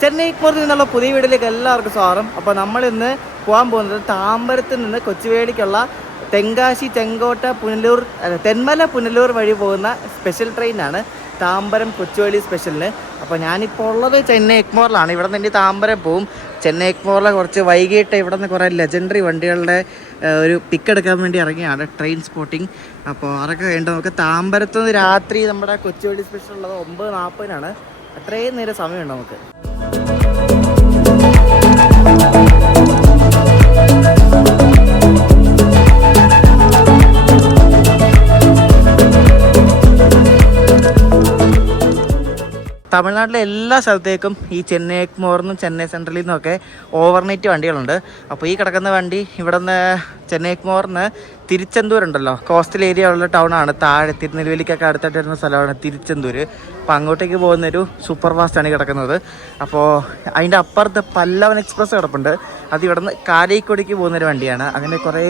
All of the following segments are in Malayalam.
ചെന്നൈ എഗ്മോറിൽ നിന്നുള്ള പുതിയ വീട്ടിലേക്ക് എല്ലാവർക്കും സ്വാഗതം. അപ്പോൾ നമ്മൾ ഇന്ന് പോകാൻ പോകുന്നത് താമ്പരത്ത് നിന്ന് കൊച്ചുവേളിക്കുള്ള തെങ്കാശി, ചെങ്കോട്ട, പുനലൂർ, തെന്മല പുനലൂർ വഴി പോകുന്ന സ്പെഷ്യൽ ട്രെയിനാണ് താമ്പരം കൊച്ചുവേളി സ്പെഷ്യലിന്. അപ്പോൾ ഞാനിപ്പോൾ ഉള്ളത് ചെന്നൈ എഗ്മോറിലാണ്. ഇവിടെ നിന്ന് താമ്പരം പോവും. ചെന്നൈ എഗ്മോറിലെ കുറച്ച് വൈകിട്ട് ഇവിടെ നിന്ന് കുറേ ലെജൻഡറി വണ്ടികളുടെ ഒരു പിക്ക് എടുക്കാൻ വേണ്ടി ഇറങ്ങിയാണ് ട്രെയിൻ സ്പോട്ടിങ്. അപ്പോൾ അതൊക്കെ കഴിഞ്ഞിട്ട് നമുക്ക് താമ്പരത്ത് നിന്ന് രാത്രി നമ്മുടെ കൊച്ചുവേളി സ്പെഷ്യൽ ഉള്ളത് 9:40 അത്രയും നേരം സമയമുണ്ട് നമുക്ക്. തമിഴ്നാട്ടിലെ എല്ലാ സ്ഥലത്തേക്കും ഈ ചെന്നൈ എഗ്മോറിൽ നിന്നും ചെന്നൈ സെൻട്രലിൽ നിന്നൊക്കെ ഓവർനൈറ്റ് വണ്ടികളുണ്ട്. അപ്പോൾ ഈ കിടക്കുന്ന വണ്ടി ഇവിടെ നിന്ന് ചെന്നൈ എഗ്മോറിൽ നിന്ന് തിരുച്ചെന്തൂർ ഉണ്ടല്ലോ, കോസ്റ്റൽ ഏരിയ ഉള്ള ടൗണാണ്. താഴെ തിരുനെൽവേലിക്കൊക്കെ അടുത്തായിട്ട് വരുന്ന സ്ഥലമാണ് തിരുച്ചെന്തൂർ. അപ്പോൾ അങ്ങോട്ടേക്ക് പോകുന്നൊരു സൂപ്പർ ഫാസ്റ്റാണ് കിടക്കുന്നത്. അപ്പോൾ അതിൻ്റെ അപ്പുറത്ത് പല്ലവൻ എക്സ്പ്രസ് കിടപ്പുണ്ട്. അത് ഇവിടെ നിന്ന് കാരൈക്കൊടിക്ക് പോകുന്നൊരു വണ്ടിയാണ്. അങ്ങനെ കുറേ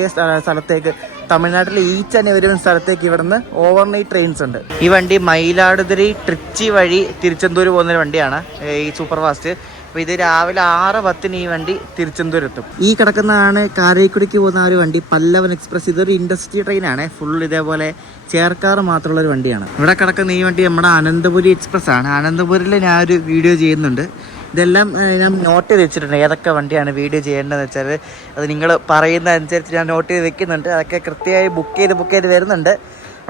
സ്ഥലത്തേക്ക് തമിഴ്നാട്ടിലെ ഈച്ച് ആൻഡ് എവരി സ്ഥലത്തേക്ക് ഇവിടെ നിന്ന് ഓവർനൈറ്റ് ട്രെയിൻസ് ഉണ്ട്. ഈ വണ്ടി മയിലാടുതുறை ട്രിച്ചി വഴി തിരുച്ചെന്തൂർ പോകുന്നൊരു വണ്ടിയാണ് ഈ സൂപ്പർ ഫാസ്റ്റ്. അപ്പോൾ ഇത് രാവിലെ 6:10 ഈ വണ്ടി തിരുച്ചെന്തൂർ എത്തും. ഈ കിടക്കുന്നതാണ് കാരൈക്കുടിക്ക് പോകുന്ന ആ ഒരു വണ്ടി, പല്ലവൻ എക്സ്പ്രസ്. ഇതൊരു ഇൻഡസ്ട്രി ട്രെയിനാണ്. ഫുൾ ഇതേപോലെ ചെയർക്കാർ മാത്രമുള്ളൊരു വണ്ടിയാണ്. ഇവിടെ കിടക്കുന്ന ഈ വണ്ടി നമ്മുടെ അനന്തപുരി എക്സ്പ്രസ് ആണ്. അനന്തപുരിൽ ഞാനൊരു വീഡിയോ ചെയ്യുന്നുണ്ട്. ഇതെല്ലാം ഞാൻ നോട്ട് ചെയ്ത് വെച്ചിട്ടുണ്ട്. ഏതൊക്കെ വണ്ടിയാണ് വീഡിയോ ചെയ്യേണ്ടതെന്ന് വെച്ചാൽ അത് നിങ്ങൾ പറയുന്ന അനുസരിച്ച് ഞാൻ നോട്ട് ചെയ്ത് വെക്കുന്നുണ്ട്. അതൊക്കെ കൃത്യമായി ബുക്ക് ചെയ്ത് വരുന്നുണ്ട്.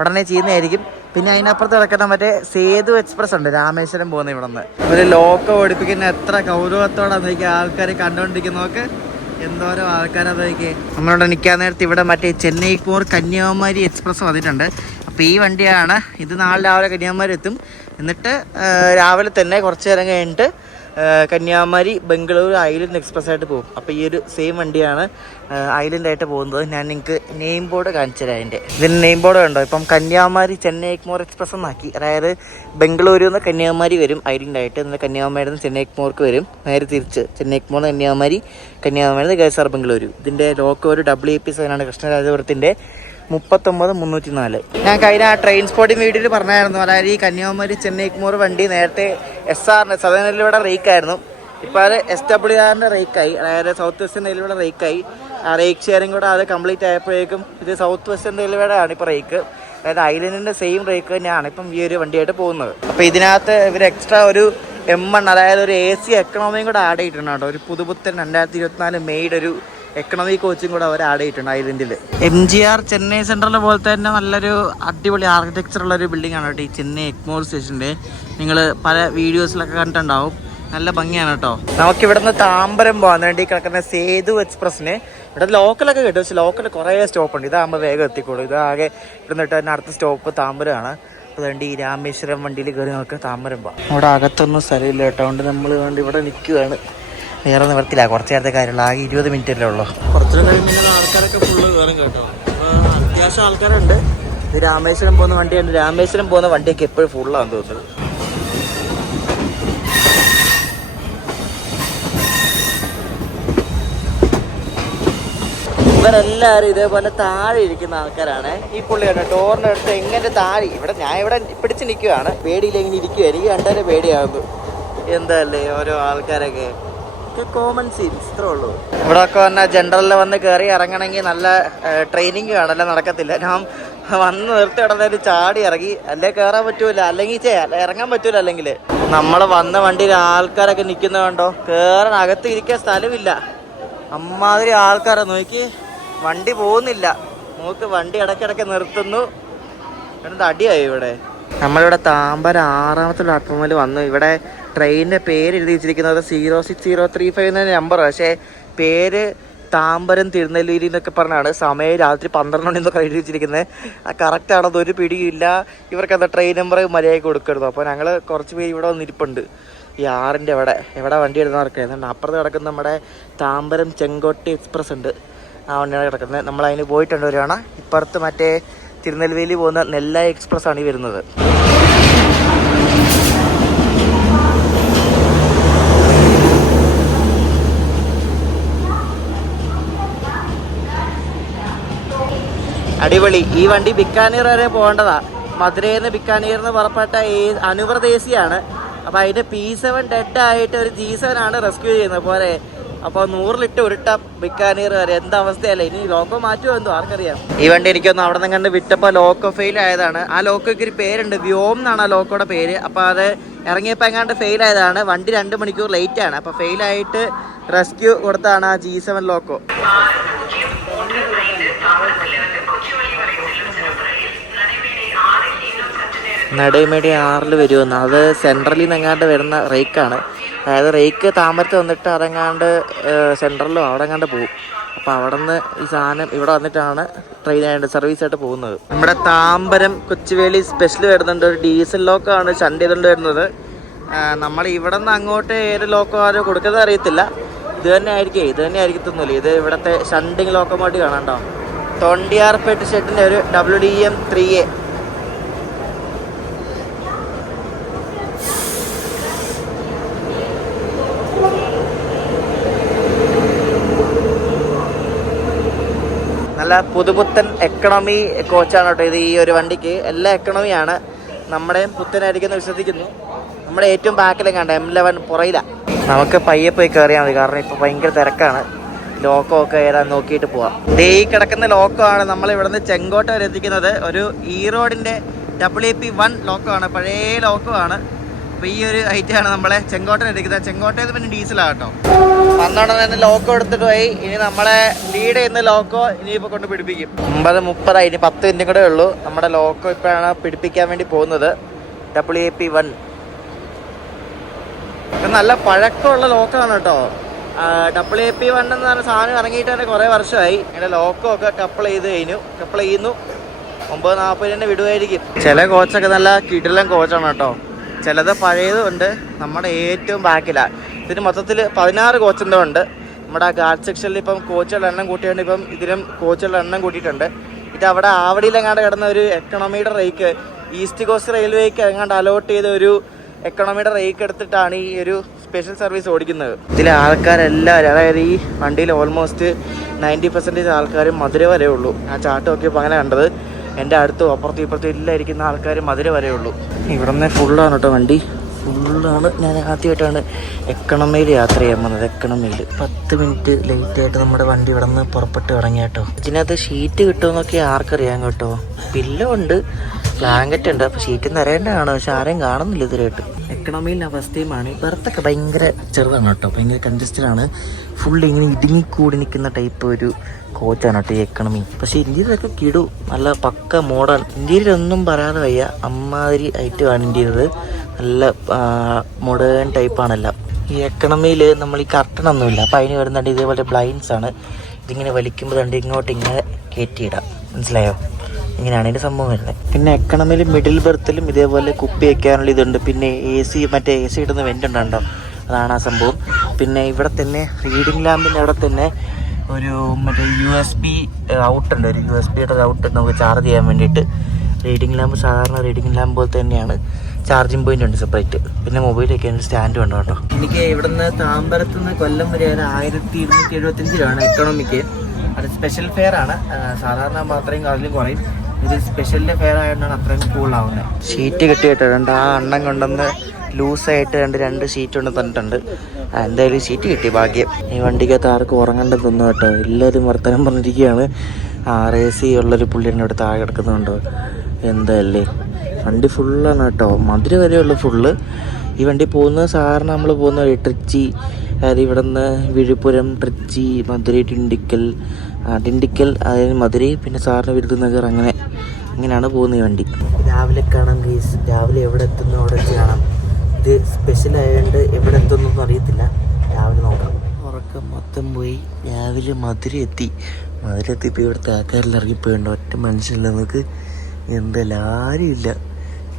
ഉടനെ ചെയ്യുന്നതായിരിക്കും. പിന്നെ അതിനപ്പുറത്ത് കിടക്കുന്ന മറ്റേ സേതു എക്സ്പ്രസ് ഉണ്ട്, രാമേശ്വരം പോകുന്ന. ഇവിടെ നിന്ന് ഒരു ലോക്കം ഓടിപ്പിക്കുന്ന എത്ര കൗരവത്തോടെ നോക്കി ആൾക്കാർ കണ്ടുകൊണ്ടിരിക്കുന്നവർക്ക് എന്തോരോ ആൾക്കാരതൊക്കെ. നമ്മളിവിടെ നിൽക്കാൻ നേരത്ത് ഇവിടെ മറ്റേ ചെന്നൈ എഗ്മോർ കന്യാകുമാരി എക്സ്പ്രസ് വന്നിട്ടുണ്ട്. അപ്പോൾ ഈ വണ്ടിയാണ്. ഇത് നാളെ രാവിലെ കന്യാകുമാരി എത്തും. എന്നിട്ട് രാവിലെ തന്നെ കുറച്ച് നേരം കഴിഞ്ഞിട്ട് കന്യാകുമാരി ബംഗളൂരു ഐലൻഡ് എക്സ്പ്രസ് ആയിട്ട് പോകും. അപ്പോൾ ഈ ഒരു സെയിം വണ്ടിയാണ് ഐലൻഡായിട്ട് പോകുന്നത്. ഞാൻ നിങ്ങൾക്ക് നെയിം ബോർഡ് കാണിച്ചു തരാം. ഇതിന് നെയിം ബോർഡ് കണ്ടോ? ഇപ്പം കന്യാകുമാരി ചെന്നൈ എഗ്മോർ എക്സ്പ്രസ് എന്നാക്കി. അതായത് ബംഗളൂരു നിന്ന് കന്യാകുമാരി വരും ഐലൻഡായിട്ട്. എന്നിട്ട് കന്യാകുമാരിയിൽ നിന്ന് ചെന്നൈ എഗ്മോർക്ക് വരും. നേരെ തിരിച്ച് ചെന്നൈ എഗ്മോർ കന്യാകുമാരി, കന്യാകുമാരി KSR ബംഗളൂരു. ഇതിൻ്റെ ലോക്കോ ഒരു WAP7 ആണ്, കൃഷ്ണരാജപുരത്തിൻ്റെ 39-304. ഞാൻ കഴിഞ്ഞ ട്രെയിൻ സ്പോട്ടിംഗ് വീഡിയോയിൽ പറഞ്ഞായിരുന്നു. അതായത് ഈ കന്യാകുമാരി ചെന്നൈ എഗ്മോർ വണ്ടി നേരത്തെ SR സദേൺ റെയിൽവേയുടെ റേക്കായിരുന്നു. ഇപ്പോൾ അത് SWRൻ്റെ റേക്കായി. അതായത് സൗത്ത് വെസ്റ്റേൺ റെയിൽവേയുടെ റേക്കായി. ആ റേക്ക് ഷെയറിങ് കൂടെ അത് കംപ്ലീറ്റ് ആയപ്പോഴേക്കും ഇത് സൗത്ത് വെസ്റ്റേൺ റെയിൽവേയുടെ ആണ് ഇപ്പോൾ റേക്ക്. അതായത് ഐലൻഡിൻ്റെ സെയിം റേക്ക് തന്നെയാണ് ഇപ്പം ഈ ഒരു വണ്ടിയായിട്ട് പോകുന്നത്. അപ്പോൾ ഇതിനകത്ത് ഇവർ എക്സ്ട്രാ ഒരു M1, അതായത് ഒരു AC എക്കണോമിയും കൂടെ ആഡ് ചെയ്തിട്ടുണ്ട് കേട്ടോ. ഒരു പുതുപുത്തൻ 2024 മെയ്ഡ് ഒരു എക്കണോമി കോച്ചും കൂടെ അവർ ആഡ് ചെയ്തിട്ടുണ്ട് ഐലൻഡിൽ. MGR ചെന്നൈ സെൻട്രൽ പോലത്തെ തന്നെ നല്ലൊരു അടിപൊളി ആർക്കിടെക്ചറുള്ളൊരു ബിൽഡിംഗ് ആണ് കേട്ടോ ഈ ചെന്നൈ എഗ്മോർ സ്റ്റേഷൻ്റെ. നിങ്ങൾ പല വീഡിയോസിലൊക്കെ കണ്ടിട്ടുണ്ടാവും. നല്ല ഭംഗിയാണ് കേട്ടോ. നമുക്കിവിടെ നിന്ന് താമ്പരം പോകാൻ വേണ്ടി കിടക്കുന്ന സേതു എക്സ്പ്രസ്സിന് ഇവിടെ ലോക്കലൊക്കെ കിട്ടും. പക്ഷേ ലോക്കൽ കുറേ സ്റ്റോപ്പുണ്ട്. ഇതാകുമ്പോൾ വേഗം എത്തിക്കോളൂ. ഇതാകെ ഇവിടെ നിന്നിട്ട് തന്നെ അടുത്ത സ്റ്റോപ്പ് താമ്പരമാണ്. അതുകൊണ്ട് ഈ രാമേശ്വരം വണ്ടിയിൽ കയറി നമുക്ക് താമ്പരം പോകാം. അവിടെ അകത്തൊന്നും സ്ഥലമില്ല കേട്ടോ. അതുകൊണ്ട് നമ്മൾ ഇവിടെ നിൽക്കുകയാണ്. വേറെ നിവർത്തില്ല. കുറച്ച് നേരത്തെ കാര്യമുള്ളൂ. ആകെ 20 മിനിറ്റ് അല്ലേ ഉള്ളൂ. കുറച്ചു കഴിഞ്ഞാൽ ആൾക്കാരൊക്കെ ഫുള്ള് കയറും കേട്ടോ. അത്യാവശ്യം ആൾക്കാരുണ്ട്. ഇത് രാമേശ്വരം പോകുന്ന വണ്ടിയുണ്ട്. രാമേശ്വരം പോകുന്ന വണ്ടിയൊക്കെ എപ്പോഴും ഫുള്ളാണെന്ന് തോന്നുന്നത്. ഇവരെല്ലാവരും ഇതേപോലെ താഴെ ഇരിക്കുന്ന ആൾക്കാരാണ്. ഈ പുള്ളിയാണ് ഡോറിൻ്റെ അടുത്ത് എങ്ങനെ താഴെ. ഞാൻ ഇവിടെ പിടിച്ച് നിൽക്കുകയാണ്. പേടിയില്ല, ഇങ്ങനെ ഇരിക്കുക. എനിക്ക് കണ്ടാലേ പേടിയാകുന്നു. എന്തല്ലേ ഓരോ ആൾക്കാരൊക്കെ. കോമൺ സീൻസ് ഇത്രേ ഉള്ളൂ. ഇവിടെ ഒക്കെ പറഞ്ഞാൽ ജനറലിൽ വന്ന് കയറി ഇറങ്ങണമെങ്കിൽ നല്ല ട്രെയിനിങ് കാണല്ല, നടക്കത്തില്ല. ഞാൻ വന്ന് നിർത്തി ഇടന്നൊരു ചാടി ഇറങ്ങി. അല്ലേ കയറാൻ പറ്റൂല, അല്ലെങ്കിൽ ഇറങ്ങാൻ പറ്റൂല. അല്ലെങ്കിൽ നമ്മൾ വന്ന വണ്ടിയിൽ ആൾക്കാരൊക്കെ നിൽക്കുന്നത് കണ്ടോ. കയറാൻ അകത്ത് ഇരിക്കാൻ സ്ഥലമില്ല. അമ്മാതിരി ആൾക്കാരെ നോക്കി. വണ്ടി പോകുന്നില്ല. നോക്ക്, വണ്ടി ഇടയ്ക്കിടയ്ക്ക് നിർത്തുന്നു. എന്നിട്ട് അടിയായി ഇവിടെ. നമ്മളിവിടെ താമ്പരം 6ാമത്തെ പ്ലാറ്റ്ഫോമിൽ വന്നു. ഇവിടെ ട്രെയിനിൻ്റെ പേര് എഴുതി വെച്ചിരിക്കുന്നത് 06035 എന്ന നമ്പർ. പക്ഷേ പേര് താമ്പരം തിരുനെല്ലൂരി എന്നൊക്കെ പറഞ്ഞാണ്. സമയം രാത്രി 12 മണി എന്നൊക്കെ എഴുതി വെച്ചിരിക്കുന്നത്. കറക്റ്റാണത് ഒരു പിടിയില്ല. ഇവർക്ക് എന്താ ട്രെയിൻ നമ്പർ മര്യാദയ്ക്ക് കൊടുക്കരുത്. അപ്പോൾ ഞങ്ങൾ കുറച്ച് പേര് ഇവിടെ വന്നിരിപ്പുണ്ട്. ഈ 6ൻ്റെ എവിടെ വണ്ടി എടുക്കുന്നവർക്ക് ഏതാണ്ട് അപ്പുറത്ത് കിടക്കുന്ന നമ്മുടെ താമ്പരം ചെങ്കോട്ട എക്സ്പ്രസ് ഉണ്ട്. ആ വണ്ടിയാണ് കിടക്കുന്നത്. നമ്മളതിന് പോയിട്ടുണ്ട് ഒരു തവണ. ഇപ്പുറത്ത് മറ്റേ തിരുനെൽവേലി പോകുന്ന നെല്ലായി എക്സ്പ്രസ് ആണ് ഈ വരുന്നത്. അടിപൊളി. ഈ വണ്ടി ബിക്കാനീർ വരെ പോകേണ്ടതാ. മധുരയിൽ നിന്ന് ബിക്കാനീറിന് പുറപ്പെട്ട അനുപ്രദേശിയാണ്. അപ്പോൾ അതിൻ്റെ P7 ഡെഡ് ആയിട്ട് ഒരു G7 ആണ് റെസ്ക്യൂ ചെയ്യുന്നത് പോലെ. അപ്പോൾ 100 ഉരുട്ട ബിക്കാനീർ വരെ എന്താ അവസ്ഥയല്ലേ, ഇനി ലോക്കോ മാറ്റുമോ എന്തോ ആർക്കറിയാം. ഈ വണ്ടി എനിക്കൊന്ന് അവിടെ നിന്ന് കണ്ട് വിട്ടപ്പോൾ ലോക്കോ ഫെയിൽ ആയതാണ്. ആ ലോക്കോയ്ക്ക് ഒരു പേരുണ്ട്, വ്യോം എന്നാണ് ആ ലോക്കോയുടെ പേര്. അപ്പോൾ അത് ഇറങ്ങിയപ്പോൾ എങ്ങാണ്ട് ഫെയിൽ ആയതാണ്. വണ്ടി 2 മണിക്കൂർ ലേറ്റ് ആണ്. അപ്പോൾ ഫെയിലായിട്ട് റെസ്ക്യൂ കൊടുത്താണ് ആ G7 ലോക്കോ. നെടുമേടി 6 വരുമെന്ന്. അത് സെൻട്രലിൽ നിന്ന് എങ്ങാണ്ട് വരുന്ന റേക്കാണ്. അതായത് റേക്ക് താമരത്ത് വന്നിട്ട് അതെങ്ങാണ്ട് സെൻട്രലിലോ അവിടെ എങ്ങാണ്ട് പോകും. അപ്പോൾ അവിടെ നിന്ന് ഈ സാധനം ഇവിടെ വന്നിട്ടാണ് ട്രെയിനായിട്ട് സർവീസായിട്ട് പോകുന്നത്. നമ്മുടെ താമ്പരം കൊച്ചുവേളി സ്പെഷ്യൽ വരുന്നുണ്ട്. ഒരു ഡീസൽ ലോക്കാണ് ഷണ്ട് ചെയ്തുകൊണ്ട് വരുന്നത്. നമ്മൾ ഇവിടെ നിന്ന് അങ്ങോട്ട് ഏത് ലോക്കോ ആരോ കൊടുക്കുന്നത് അറിയത്തില്ല. ഇത് തന്നെ ആയിരിക്കത്തൊന്നുമില്ല. ഇത് ഇവിടുത്തെ ഷണ്ടിങ് ലോക്കോമോട്ടീവ് കാണാം കേട്ടോ. 20 RPM ഷെഡിൻ്റെ ഒരു WDM 3A. നല്ല പുതുപുത്തൻ എക്കണോമി കോച്ചാണ് കേട്ടോ ഇത്. ഈ ഒരു വണ്ടിക്ക് എല്ലാ എക്കണോമിയാണ്. നമ്മുടെയും പുത്തനായിരിക്കുമെന്ന് വിശ്വസിക്കുന്നു. നമ്മുടെ ഏറ്റവും ബാക്കിലും കണ്ട M11 പുറയിലാണ്. നമുക്ക് പയ്യെ പോയി കയറിയാൽ മതി, കാരണം ഇപ്പോൾ ഭയങ്കര തിരക്കാണ്. ലോക്കോ ഒക്കെ ഏതാ നോക്കിയിട്ട് പോവാം. ഈ കിടക്കുന്ന ലോക്കോ ആണ് നമ്മൾ ഇവിടെ നിന്ന് ചെങ്കോട്ട വരെ എത്തിക്കുന്നത്. ഒരു ഈറോഡിൻ്റെ WP1 ലോക്കോ ആണ്, പഴയ ലോക്കോ ആണ്. അപ്പോൾ ഈ ഒരു ഐറ്റാണ് നമ്മളെ ചെങ്കോട്ടയിൽ എടുക്കുന്നത്. ചെങ്കോട്ടയിൽ പിന്നെ ഡീസലാണ് കേട്ടോ. വന്നോടെ തന്നെ ലോക്കോ എടുത്തിട്ട് പോയി. ഇനി നമ്മളെ ലീഡ് ചെയ്യുന്ന ലോക്കോ ഇനിയിപ്പോൾ കൊണ്ട് പിടിപ്പിക്കും. 9:30 ഇനി 10 മിനിറ്റും കൂടെ ഉള്ളൂ. നമ്മുടെ ലോക്കോ ഇപ്പോഴാണ് പിടിപ്പിക്കാൻ വേണ്ടി പോകുന്നത്. WP1 നല്ല പഴക്കമുള്ള ലോക്കാണ് കേട്ടോ. WP1 എന്ന് പറഞ്ഞ സാധനം ഇറങ്ങിയിട്ട് തന്നെ കുറേ വർഷമായി. ഇങ്ങനെ ലോക്കോ ഒക്കെ കപ്പിൾ ചെയ്യുന്നു. 9:40 തന്നെ വിടുമായിരിക്കും. ചില കോച്ചൊക്കെ നല്ല കിടിലൻ കോച്ചാണ് കേട്ടോ. ചിലത് പഴയതുണ്ട്. നമ്മുടെ ഏറ്റവും ബാക്കിലാണ്. ഇതിന് മൊത്തത്തിൽ 16 കോച്ചെന്തോ ഉണ്ട്. നമ്മുടെ ഗാർഡ് സെക്ഷനിൽ ഇപ്പം കോച്ചുകളുടെ എണ്ണം കൂട്ടിയുണ്ട്. ഇപ്പം ഇതിലും കോച്ചുകളുടെ എണ്ണം കൂട്ടിയിട്ടുണ്ട്. ഇത് അവിടെ ആവടിയിലെങ്ങാണ്ട് കിടന്ന ഒരു എക്കണോമിയുടെ റേക്ക്, ഈസ്റ്റ് കോസ്റ്റ് റെയിൽവേക്ക് എങ്ങാണ്ട് അലോട്ട് ചെയ്ത ഒരു എക്കണോമിയുടെ റേക്ക് എടുത്തിട്ടാണ് ഈ ഒരു സ്പെഷ്യൽ സർവീസ് ഓടിക്കുന്നത്. ഇതിലെ ആൾക്കാരെല്ലാവരും, അതായത് ഈ വണ്ടിയിൽ ഓൾമോസ്റ്റ് 90% ആൾക്കാരും മധുര വരെ ഉള്ളൂ. ഞാൻ ചാട്ട് നോക്കിയപ്പോൾ അങ്ങനെ കണ്ടത്. എൻ്റെ അടുത്തും അപ്പുറത്തും ഇപ്പുറത്തും എല്ലാം ഇരിക്കുന്ന ആൾക്കാർ മധുര വരെ ഉള്ളൂ. ഇവിടെ നിന്ന് ഫുള്ളാണ് കേട്ടോ വണ്ടി, ഫുള്ളാണ്. ഞാൻ ആദ്യമായിട്ടാണ് എക്കണോമിയിൽ യാത്ര ചെയ്യാൻ വന്നത്. എക്കണോമിയിൽ 10 മിനിറ്റ് ലേറ്റായിട്ട് നമ്മുടെ വണ്ടി ഇവിടെ നിന്ന് പുറപ്പെട്ട് തുടങ്ങി കേട്ടോ. ഇതിനകത്ത് ഷീറ്റ് കിട്ടുമെന്നൊക്കെ ആർക്കറിയാം കേട്ടോ. പില്ലോ ഉണ്ട്, ബ്ലാങ്കറ്റ് ഉണ്ട്. അപ്പോൾ ഷീറ്റ് നിറയേണ്ടതാണ്, പക്ഷെ ആരെയും കാണുന്നില്ല ഇതിലായിട്ട്. എക്കണോമിയിൽ ഫസ്റ്റ് ടൈമാണ്. ബർത്തൊക്കെ ഭയങ്കര ചെറുതാണ് കേട്ടോ, ഭയങ്കര കൺജസ്റ്റഡ് ആണ്. ഫുൾ ഇങ്ങനെ ഇടുങ്ങിക്കൂടി നിൽക്കുന്ന ടൈപ്പ് ഒരു കോച്ചാണ് കേട്ടോ ഈ എക്കണോമി. പക്ഷേ ഇന്ത്യയിലൊക്കെ കിടു നല്ല പക്ക മോഡേൺ. ഇന്ത്യയിലൊന്നും പറയാതെ വയ്യ, അമ്മാതിരി ഐറ്റമാണ് ഇന്ത്യയിൽ. നല്ല മോഡേൺ ടൈപ്പാണെല്ലാം. ഈ എക്കണോമിയിൽ നമ്മൾ ഈ കർട്ടനൊന്നുമില്ല. അപ്പോൾ അതിന് വരുന്നുണ്ട് ഇതേപോലെ ബ്ലൈൻഡ്സ് ആണ്. ഇതിങ്ങനെ വലിക്കുമ്പോൾ കണ്ട് ഇങ്ങോട്ട് ഇങ്ങനെ കയറ്റിയിടാം. മനസ്സിലായോ? ഇങ്ങനെയാണ് ഇതിൻ്റെ സംഭവം വരുന്നത്. പിന്നെ എക്കണോമിയിൽ മിഡിൽ ബർത്തിലും ഇതേപോലെ കുപ്പി വയ്ക്കാനുള്ള ഇതുണ്ട്. പിന്നെ മറ്റേ AC ഇടുന്ന വെൻ്റ് ഉണ്ടോ, അതാണ് ആ സംഭവം. പിന്നെ ഇവിടെ തന്നെ റീഡിംഗ് ലാമ്പിൻ്റെ അവിടെ തന്നെ ഒരു മറ്റേ USB ഔട്ടുണ്ട്. ഒരു USB-യുടെ ഔട്ട് നമുക്ക് ചാർജ് ചെയ്യാൻ വേണ്ടിയിട്ട്. റീഡിംഗ് ലാമ്പ് സാധാരണ റീഡിംഗ് ലാമ്പ് പോലെ തന്നെയാണ്. ചാർജിങ് പോയിന്റ് ഉണ്ട് സെപ്പറേറ്റ്. പിന്നെ മൊബൈൽ വയ്ക്കാൻ സ്റ്റാൻഡ് ഉണ്ട് കേട്ടോ. എനിക്ക് ഇവിടുന്ന് താമ്പരത്ത് നിന്ന് കൊല്ലം വരെ 1275 രൂപയാണ് എക്കണോമിക്ക്. അത് സ്പെഷ്യൽ ഫെയർ ആണ്. സാധാരണ അത്രയും കാലിലും കുറയും. ഇത് സ്പെഷ്യലിൻ്റെ ഫെയർ ആയതുകൊണ്ടാണ് അത്രയും കൂളാവുന്നത്. ഷീറ്റ് കിട്ടിയിട്ടുണ്ട്. ആ അണ്ണം കൊണ്ടുവന്ന് ലൂസായിട്ട് 2 ഷീറ്റ് കൊണ്ട് തന്നിട്ടുണ്ട്. എന്തായാലും ഷീറ്റ് കിട്ടി, ഭാഗ്യം. ഈ വണ്ടിക്കകത്ത് ആർക്കും ഉറങ്ങേണ്ടത് തോന്നുന്നു കേട്ടോ. എല്ലാവരും വർത്തമാനം പറഞ്ഞിരിക്കുകയാണ്. RAC ഉള്ളൊരു പുള്ളിയുടെ അവിടെ താഴെ കിടക്കുന്നുണ്ടോ, എന്താല്ലേ. വണ്ടി ഫുള്ളാണ് കേട്ടോ, മധുര വരെയുള്ളൂ ഫുള്ള്. ഈ വണ്ടി പോകുന്നത് സാധാരണ നമ്മൾ പോകുന്ന ട്രിച്ചി, അതായത് ഇവിടെ നിന്ന് വിഴുപ്പുരം, ട്രിച്ചി, മധുരൈ, ഡിണ്ടിക്കൽ, അതായത് മധുരൈ, പിന്നെ സാറിന് വിരുദനഗർ, അങ്ങനെയാണ് പോകുന്നത് ഈ വണ്ടി. രാവിലെ കാണാം ഗൈസ്, രാവിലെ എവിടെ എത്തുന്നു അവിടെ വെച്ച് കാണാം. ഇത് സ്പെഷ്യൽ ആയതുകൊണ്ട് എവിടെ എത്തുന്നൊന്നും അറിയത്തില്ല. രാവിലെ നോക്കാം. ഉറക്കം മൊത്തം പോയി. രാവിലെ മധുര എത്തിയപ്പോൾ ഇവിടുത്തെ ആൾക്കാരെല്ലാം ഇറങ്ങിപ്പോയിട്ടുണ്ട്. ഒറ്റ മനുഷ്യനില്ല നമുക്ക്. എന്തെല്ലാം ആരുമില്ല,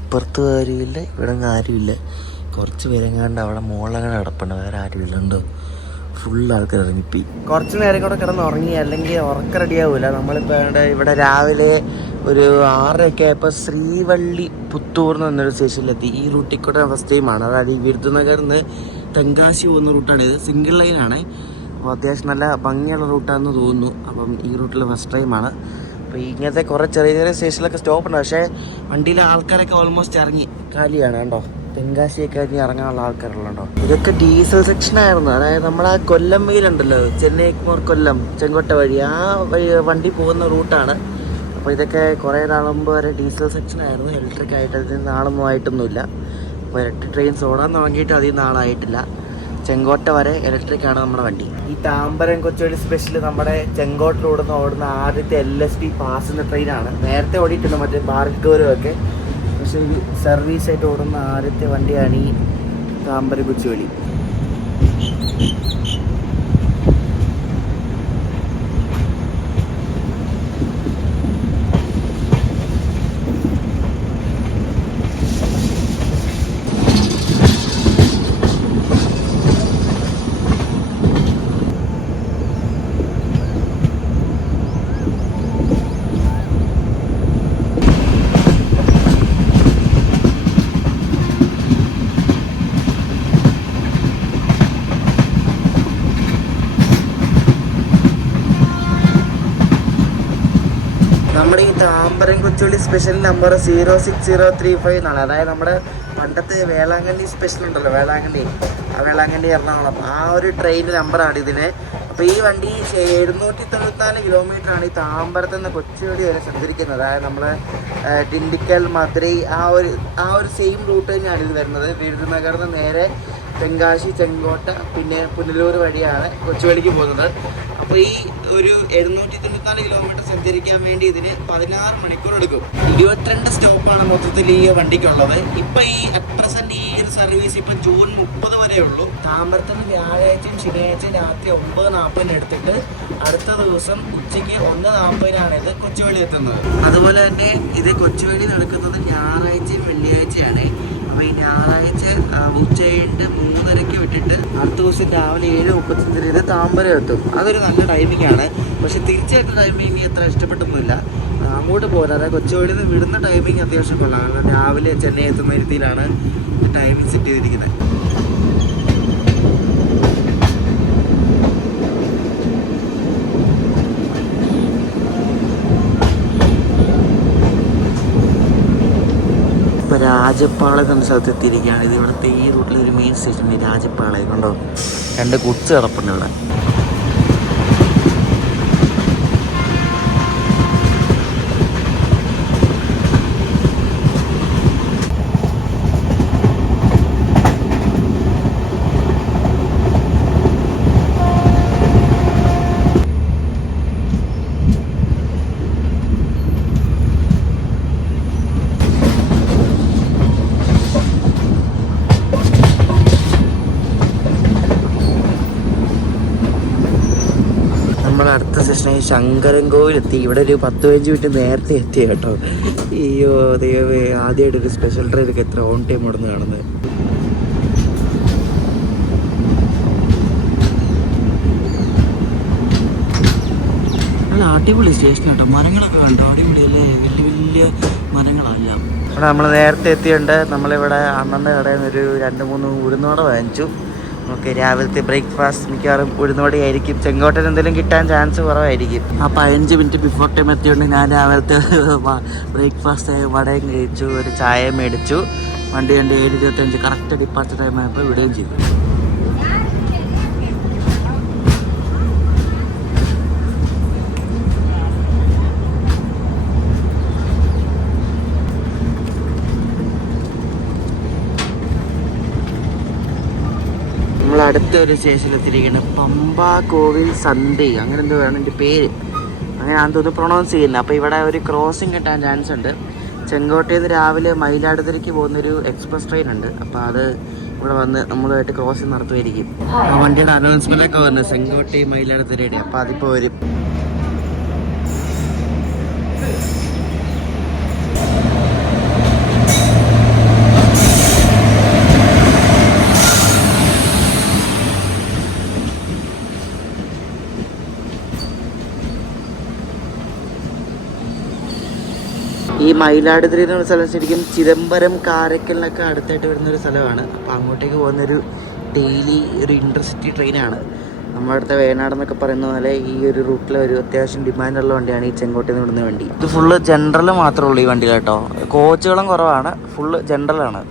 ഇപ്പുറത്തും ആരുമില്ല, ഇവിടെ ആരുമില്ല. കുറച്ച് പേരെങ്ങാണ്ട് അവിടെ മുകളിലങ്ങനെ കിടപ്പുണ്ട്, വേറെ ആരുമില്ല. ഉണ്ടോ, ഫുൾ ആൾക്കാർ ഇറങ്ങിപ്പോയി. കുറച്ച് നേരം കൂടെ കിടന്ന് ഉറങ്ങി, അല്ലെങ്കിൽ ഉറക്കം റെഡിയാവില്ല. നമ്മളിപ്പോൾ ഇവിടെ രാവിലെ ഒരു 6:00 ആയപ്പോൾ ശ്രീവള്ളി പുത്തൂർ എന്ന് പറഞ്ഞൊരു സ്റ്റേഷനിലെത്തി. ഈ റൂട്ടിൽ കൂടെ ഫസ്റ്റ് ടൈമാണ്. അതായത് ഈ വിരുദനഗറിൽ നിന്ന് തെങ്കാശി പോകുന്ന റൂട്ടാണിത്. സിംഗിൾ ലൈനാണ്. അപ്പോൾ അത്യാവശ്യം നല്ല ഭംഗിയുള്ള റൂട്ടാണെന്ന് തോന്നുന്നു. അപ്പം ഈ റൂട്ടിൽ ഫസ്റ്റ് ടൈമാണ്. അപ്പോൾ ഇങ്ങനത്തെ കുറേ ചെറിയ സ്റ്റേഷനിലൊക്കെ സ്റ്റോപ്പ് ഉണ്ട്. പക്ഷേ വണ്ടിയിലെ ആൾക്കാരൊക്കെ ഓൾമോസ്റ്റ് ഇറങ്ങി, കാലിയാണ്. കണ്ടോ, തെങ്കാശിയൊക്കെ കഴിഞ്ഞ് ഇറങ്ങാനുള്ള ആൾക്കാരുള്ളതുണ്ടോ. ഇതൊക്കെ ഡീസൽ സെക്ഷനായിരുന്നു. അതായത് നമ്മളാ കൊല്ലം മെയിലുണ്ടല്ലോ, ചെന്നൈ എഗ്മോർ കൊല്ലം ചെങ്കോട്ട വഴി, ആ വണ്ടി പോകുന്ന റൂട്ടാണ്. അപ്പോൾ ഇതൊക്കെ കുറേ നാളുമ്പ് വരെ ഡീസൽ സെക്ഷനായിരുന്നു. ഇലക്ട്രിക് ആയിട്ട് അതിന് നാളൊന്നും ആയിട്ടൊന്നുമില്ല. അപ്പോൾ ഇലക്ട്രിക് ട്രെയിൻസ് ഓടാൻ തുടങ്ങിയിട്ട് അധികം നാളായിട്ടില്ല. ചെങ്കോട്ട വരെ ഇലക്ട്രിക് ആണ് നമ്മുടെ വണ്ടി. ഈ താമ്പരം കൊച്ചുവേളി സ്പെഷ്യൽ നമ്മുടെ ചെങ്കോട്ടിലൂടെ ഓടുന്ന ആദ്യത്തെ LSD പാസഞ്ചർ ട്രെയിനാണ്. നേരത്തെ ഓടിയിട്ടുണ്ട് മറ്റേ ഭാരത്, പക്ഷേ ഈ സർവീസായിട്ട് ഓടുന്ന ആദ്യത്തെ വണ്ടിയാണ് ഈ താമ്പരം കൊച്ചുവേളി. നമ്മുടെ ഈ താമ്പരം കൊച്ചുവേളി സ്പെഷ്യൽ നമ്പർ 06035 എന്നാണ്. അതായത് നമ്മുടെ പണ്ടത്തെ വേളാങ്കണ്ണി സ്പെഷ്യൽ ഉണ്ടല്ലോ, വേളാങ്കണ്ണി എറണാകുളം, ആ ഒരു ട്രെയിൻ നമ്പറാണ് ഇതിന്. അപ്പോൾ ഈ വണ്ടി 794 കിലോമീറ്ററാണ് ഈ താമ്പരത്ത് നിന്ന് കൊച്ചുവേളി വരെ സഞ്ചരിക്കുന്നത്. അതായത് നമ്മൾ ഡിണ്ടിക്കൽ, മധുരൈ ആ ഒരു സെയിം റൂട്ട് തന്നെയാണ് ഇത് വരുന്നത്. വിരുദനഗറിൽ നിന്ന് നേരെ തെങ്കാശി, ചെങ്കോട്ട, പിന്നെ പുനലൂർ വഴിയാണ് കൊച്ചുവേളിക്ക് പോകുന്നത്. അപ്പോൾ ഈ ഒരു 794 കിലോമീറ്റർ സഞ്ചരിക്കാൻ വേണ്ടി ഇതിന് 16 മണിക്കൂർ എടുക്കും. 22 സ്റ്റോപ്പാണ് മൊത്തത്തിൽ ഈ വണ്ടിക്കുള്ളത്. ഇപ്പം ഈ അറ്റ് പ്രസന്റ് ഈ ഒരു സർവീസ് ഇപ്പം ജൂൺ 30 വരെ ഉള്ളൂ. താമ്പരത്തുനിന്ന് വ്യാഴാഴ്ചയും ശനിയാഴ്ചയും രാത്രി 9:40 എടുത്തിട്ട് അടുത്ത ദിവസം ഉച്ചയ്ക്ക് 1:40 ഇത് കൊച്ചുവേളി എത്തുന്നത്. അതുപോലെ തന്നെ ഇത് കൊച്ചുവേളി നടക്കുന്നത് ഞായറാഴ്ചയും വെള്ളിയാഴ്ചയാണ്. അപ്പോൾ ഈ ഞായറാഴ്ച ഉച്ചയിട്ട് 3:30 വിട്ടിട്ട് അടുത്ത ദിവസം രാവിലെ 7:35 ഇത് താമ്പരം എത്തും. അതൊരു നല്ല ടൈമിംഗാണ്. പക്ഷെ തിരിച്ചെത്തുന്ന ടൈമിംഗ് അത്ര ഇഷ്ടപ്പെട്ടൊന്നുമില്ല. അങ്ങോട്ട് പോരാ, അതായത് കൊച്ചുവേളിയിൽ നിന്ന് വിടുന്ന ടൈമിംഗ് അത്യാവശ്യം കൊള്ളാം. കാരണം രാവിലെ ചെന്നൈ എത്തുന്ന രീതിയിലാണ് ടൈമിംഗ് സെറ്റ് ചെയ്തിരിക്കുന്നത്. ഇപ്പോൾ രാജപ്പാളയം എന്ന സ്ഥലത്ത് എത്തിയിരിക്കുകയാണ്. ഇത് ഇവിടുത്തെ ഈ റൂട്ടിൽ ഒരു മെയിൻ സ്റ്റേഷൻ രാജപ്പാളയം. കണ്ടോ, 2 ഗുഡ്സ് കിടപ്പുണ്ട് ഇവിടെ. അടുത്ത സ്റ്റേഷനായി ശങ്കരൻകോവിൽ എത്തി. ഇവിടെ ഒരു 10-15 മിനിറ്റ് നേരത്തെ എത്തിയ കേട്ടോ. അയ്യോ ദൈവമേ, ആദ്യമായിട്ടൊരു സ്പെഷ്യൽ ട്രെയിനൊക്കെ എത്ര ഓൺ ടൈം ഓടുന്ന കാണുന്നത്. നല്ല അടിപൊളി സ്റ്റേഷൻ കേട്ടോ. മരങ്ങളൊക്കെ കണ്ടോ, അടിപൊളിയല്ലേ, വലിയ മരങ്ങളല്ല. ഇവിടെ നമ്മൾ നേരത്തെ എത്തിയുണ്ട്. നമ്മളിവിടെ അണ്ണൻ്റെ കടയിൽ നിന്ന് ഒരു 2-3 ഉഴുന്നോടെ വാങ്ങിച്ചു. നമുക്ക് രാവിലത്തെ ബ്രേക്ക്ഫാസ്റ്റ് മിക്കവാറും ഉഴുന്നോടെയായിരിക്കും. ചെങ്കോട്ടയിൽ എന്തെങ്കിലും കിട്ടാൻ ചാൻസ് കുറവായിരിക്കും. ആ 15 മിനിറ്റ് ബിഫോർ ടൈം എത്തിയോണ്ട് ഞാൻ രാവിലത്തെ ബ്രേക്ക്ഫാസ്റ്റ് വടയും കഴിച്ചു, ഒരു ചായ മേടിച്ചു. വണ്ടി 7:25 കറക്റ്റ് ഡിപ്പാർച്ചർ ടൈം ആയപ്പോൾ വിടുകയും ചെയ്തു. അടുത്ത ഒരു സ്റ്റേഷനിലെത്തിയിരിക്കുന്നത് പമ്പ കോവിൽ സന്ധി, അങ്ങനെ എന്തോ വേണം എൻ്റെ പേര്, അങ്ങനെ ഞാൻ തോന്നുന്നു പ്രൊണൗൺസ് ചെയ്യുന്നത്. അപ്പോൾ ഇവിടെ ഒരു ക്രോസിങ് കിട്ടാൻ ചാൻസ് ഉണ്ട്. ചെങ്കോട്ടയിൽ നിന്ന് രാവിലെ മയിലാടുതുറയ്ക്ക് പോകുന്നൊരു എക്സ്പ്രസ് ട്രെയിൻ ഉണ്ട്. അപ്പോൾ അത് ഇവിടെ വന്ന് നമ്മളുമായിട്ട് ക്രോസിങ് നടത്തുമായിരിക്കും. ആ വണ്ടിയുടെ അനൗൺസ്മെൻ്റൊക്കെ വന്നു, ചെങ്കോട്ട മയിലാടുതുറയുടെ. അപ്പോൾ അതിപ്പോൾ വരും. ഈ മയിലാടുതുറ എന്ന് പറഞ്ഞ സ്ഥലം ശരിക്കും ചിദംബരം, കാരക്കലിനൊക്കെ അടുത്തായിട്ട് വരുന്നൊരു സ്ഥലമാണ്. അപ്പോൾ അങ്ങോട്ടേക്ക് പോകുന്നൊരു ഡെയിലി ഒരു ഇൻ്റർസിറ്റി ട്രെയിനാണ്. നമ്മുടെ അടുത്ത വേനാടെന്നൊക്കെ പറയുന്ന പോലെ ഈ ഒരു റൂട്ടിൽ ഒരു അത്യാവശ്യം ഡിമാൻഡുള്ള വണ്ടിയാണ് ഈ ചെങ്കോട്ടയിൽ നിന്ന് വിടുന്ന വണ്ടി. ഇത് ഫുള്ള് ജനറൽ മാത്രമേ ഉള്ളൂ ഈ വണ്ടി കേട്ടോ. കോച്ചുകളും കുറവാണ്, ഫുള്ള് ജനറലാണ്.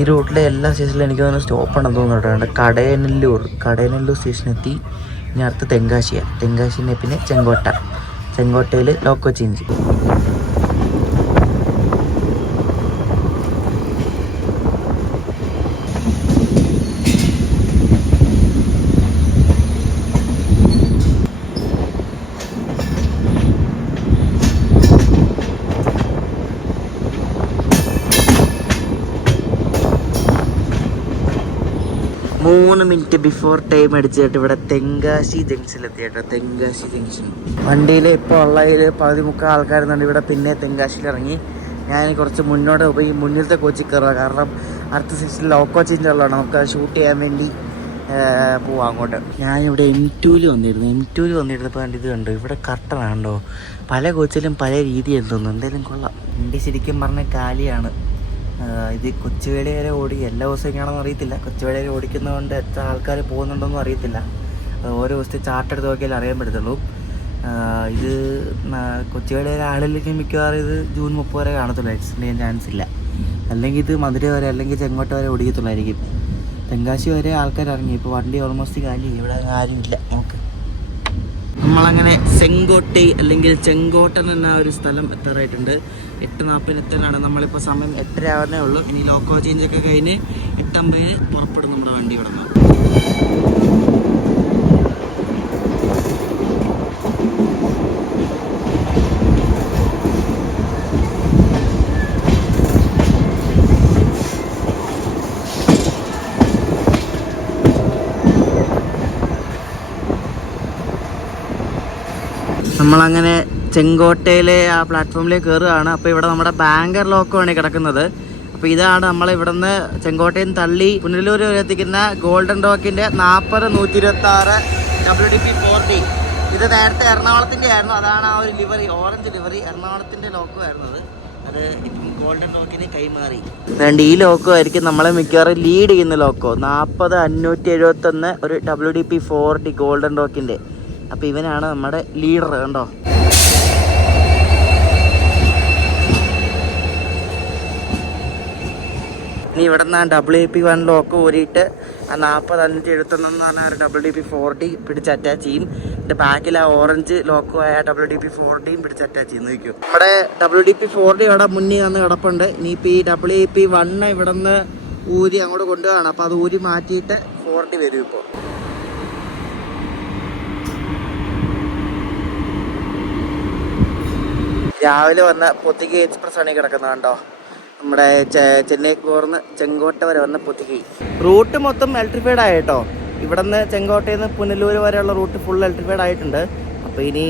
ഈ റൂട്ടിലെ എല്ലാ സ്റ്റേഷനിലും എനിക്ക് തോന്നുന്നു സ്റ്റോപ്പ് ഉണ്ടെന്ന് തോന്നുന്നുണ്ട്. കടയനല്ലൂർ സ്റ്റേഷനെത്തി. ഇനി അടുത്ത് തെങ്കാശിനെ പിന്നെ ചെങ്കോട്ടയിൽ loco change. 3 minute before time അടിച്ചിട്ട് ഇവിടെ തെങ്കാശി ജംഗ്ഷനിലെത്തി കേട്ടോ. തെങ്കാശി ജംഗ്ഷൻ വണ്ടിയിൽ ഇപ്പോൾ ഉള്ളതിൽ 13 ആൾക്കാരുന്നുണ്ട്. ഇവിടെ പിന്നെ തെങ്കാശിയിൽ ഇറങ്ങി ഞാൻ കുറച്ച് മുന്നോട്ട് പോയി മുന്നിലത്തെ കോച്ചിൽ കയറുക. കാരണം അടുത്ത സെക്ഷനിൽ ലോക്കോ ചേഞ്ച് ഉള്ളതാണ്. നമുക്ക് ഷൂട്ട് ചെയ്യാൻ വേണ്ടി പോവാം അങ്ങോട്ട്. ഞാനിവിടെ M2 വന്നിരുന്നപ്പോൾ ഇത് കണ്ടു. ഇവിടെ കർട്ടനാണല്ലോ. പല കോച്ചിലും പല രീതിയെന്ന് തോന്നുന്നു. എന്തായാലും കൊള്ളാം. വണ്ടി ശരിക്കും പറഞ്ഞാൽ കാലിയാണ്. ഇത് കൊച്ചുവേളി വരെ ഓടി. എല്ലാ ദിവസവും എങ്ങനെയാണെന്ന് അറിയത്തില്ല. കൊച്ചുവേളി വരെ ഓടിക്കുന്നതുകൊണ്ട് എത്ര ആൾക്കാർ പോകുന്നുണ്ടോന്നും അറിയത്തില്ല. ഓരോ ദിവസത്തെ ചാർട്ട് എടുത്ത് നോക്കിയാൽ അറിയാൻ പറ്റത്തുള്ളൂ. ഇത് കൊച്ചുവേളി വരെ ആളിലേക്ക് മിക്കവാറും ഇത് ജൂൺ 30 വരെ കാണത്തുള്ളൂ. എക്സ്റ്റെൻഡ് ചെയ്യാൻ ചാൻസ് ഇല്ല. അല്ലെങ്കിൽ ഇത് മധുര വരെ അല്ലെങ്കിൽ ചെങ്കോട്ട വരെ ഓടിക്കത്തുള്ളായിരിക്കും. തെങ്കാശി വരെ ആൾക്കാർ ഇറങ്ങി. ഇപ്പോൾ വണ്ടി ഓൾമോസ്റ്റ് കാലി. ഇവിടെ ആരുമില്ല. നമുക്ക് നമ്മളങ്ങനെ ചെങ്കോട്ടை അല്ലെങ്കിൽ ചെങ്കോട്ടൻ എന്ന ഒരു സ്ഥലം എത്താറായിട്ടുണ്ട്. 8:40 എത്താനാണ്. നമ്മളിപ്പോൾ സമയം 8:30 ആവുന്നേ ഉള്ളൂ. ഇനി ലോക്കോ ചേഞ്ചൊക്കെ കഴിഞ്ഞ് 8:50 പുറപ്പെടും നമ്മുടെ വണ്ടി ഇവിടെ നിന്ന്. നമ്മളങ്ങനെ ചെങ്കോട്ടയിലെ ആ പ്ലാറ്റ്ഫോമിലേക്ക് കയറുകയാണ്. അപ്പോൾ ഇവിടെ നമ്മുടെ ബാങ്കർ ലോക്കമാണ് കിടക്കുന്നത്. അപ്പോൾ ഇതാണ് നമ്മളിവിടെ നിന്ന് ചെങ്കോട്ടയിൽ നിന്ന് തള്ളി പുനലൂർ വരെ എത്തിക്കുന്ന ഗോൾഡൻ ഡോക്കിൻ്റെ 40-126 WDP 4D. ഇത് നേരത്തെ എറണാകുളത്തിൻ്റെ ആയിരുന്നു. അതാണ് ആ ഒരു ലിവറി, ഓറഞ്ച് ലിവറി. എറണാകുളത്തിൻ്റെ ലോക്കോ ആയിരുന്നത്. അത് ഇപ്പം ഗോൾഡൻ ഡോക്കിന് കൈമാറി. അതുകൊണ്ട് ഈ ലോക്കോ ആയിരിക്കും നമ്മളെ മിക്കവാറും ലീഡ് ചെയ്യുന്ന ലോക്കോ. 40-571 ഒരു WDP 4D ഗോൾഡൻ ഡോക്കിൻ്റെ. അപ്പോൾ ഇവനാണ് നമ്മുടെ ലീഡർ. കണ്ടോ, ഇനി ഇവിടെ നിന്ന് WDP 1 ലോക്ക് ഊരിയിട്ട് ആ 40-571 എന്ന് പറഞ്ഞ ഒരു WDP 4D പിടിച്ച് അറ്റാച്ച് ചെയ്യും. എൻ്റെ ബാക്കിൽ ആ ഓറഞ്ച് ലോക്കോ ആയ WDP 4D പിടിച്ച് അറ്റാച്ച് ചെയ്ത് വയ്ക്കും. നമ്മുടെ WDP 4D ഇവിടെ മുന്നിൽ വന്ന് കിടപ്പുണ്ട്. ഇനിയിപ്പോൾ ഈ WDP 1 ഇവിടെ നിന്ന് ഊരി അങ്ങോട്ട് കൊണ്ടുപോകണം. അപ്പോൾ അത് ഊരി മാറ്റിയിട്ട് 4D വരും. ഇപ്പോൾ രാവിലെ വന്ന പൊത്തിക എക്സ്പ്രസ് ആണ് കിടക്കുന്നത്. കണ്ടോ, നമ്മുടെ ചെന്നൈക്കോർന്ന് ചെങ്കോട്ട വരെ വന്ന പൊത്തിക. റൂട്ട് മൊത്തം ഇലക്ട്രിഫൈഡ് ആയിട്ടോ. ഇവിടെ നിന്ന് ചെങ്കോട്ടയിൽ നിന്ന് പുനലൂർ വരെയുള്ള റൂട്ട് ഫുൾ ഇലക്ട്രിഫൈഡ് ആയിട്ടുണ്ട്. അപ്പോൾ ഇനി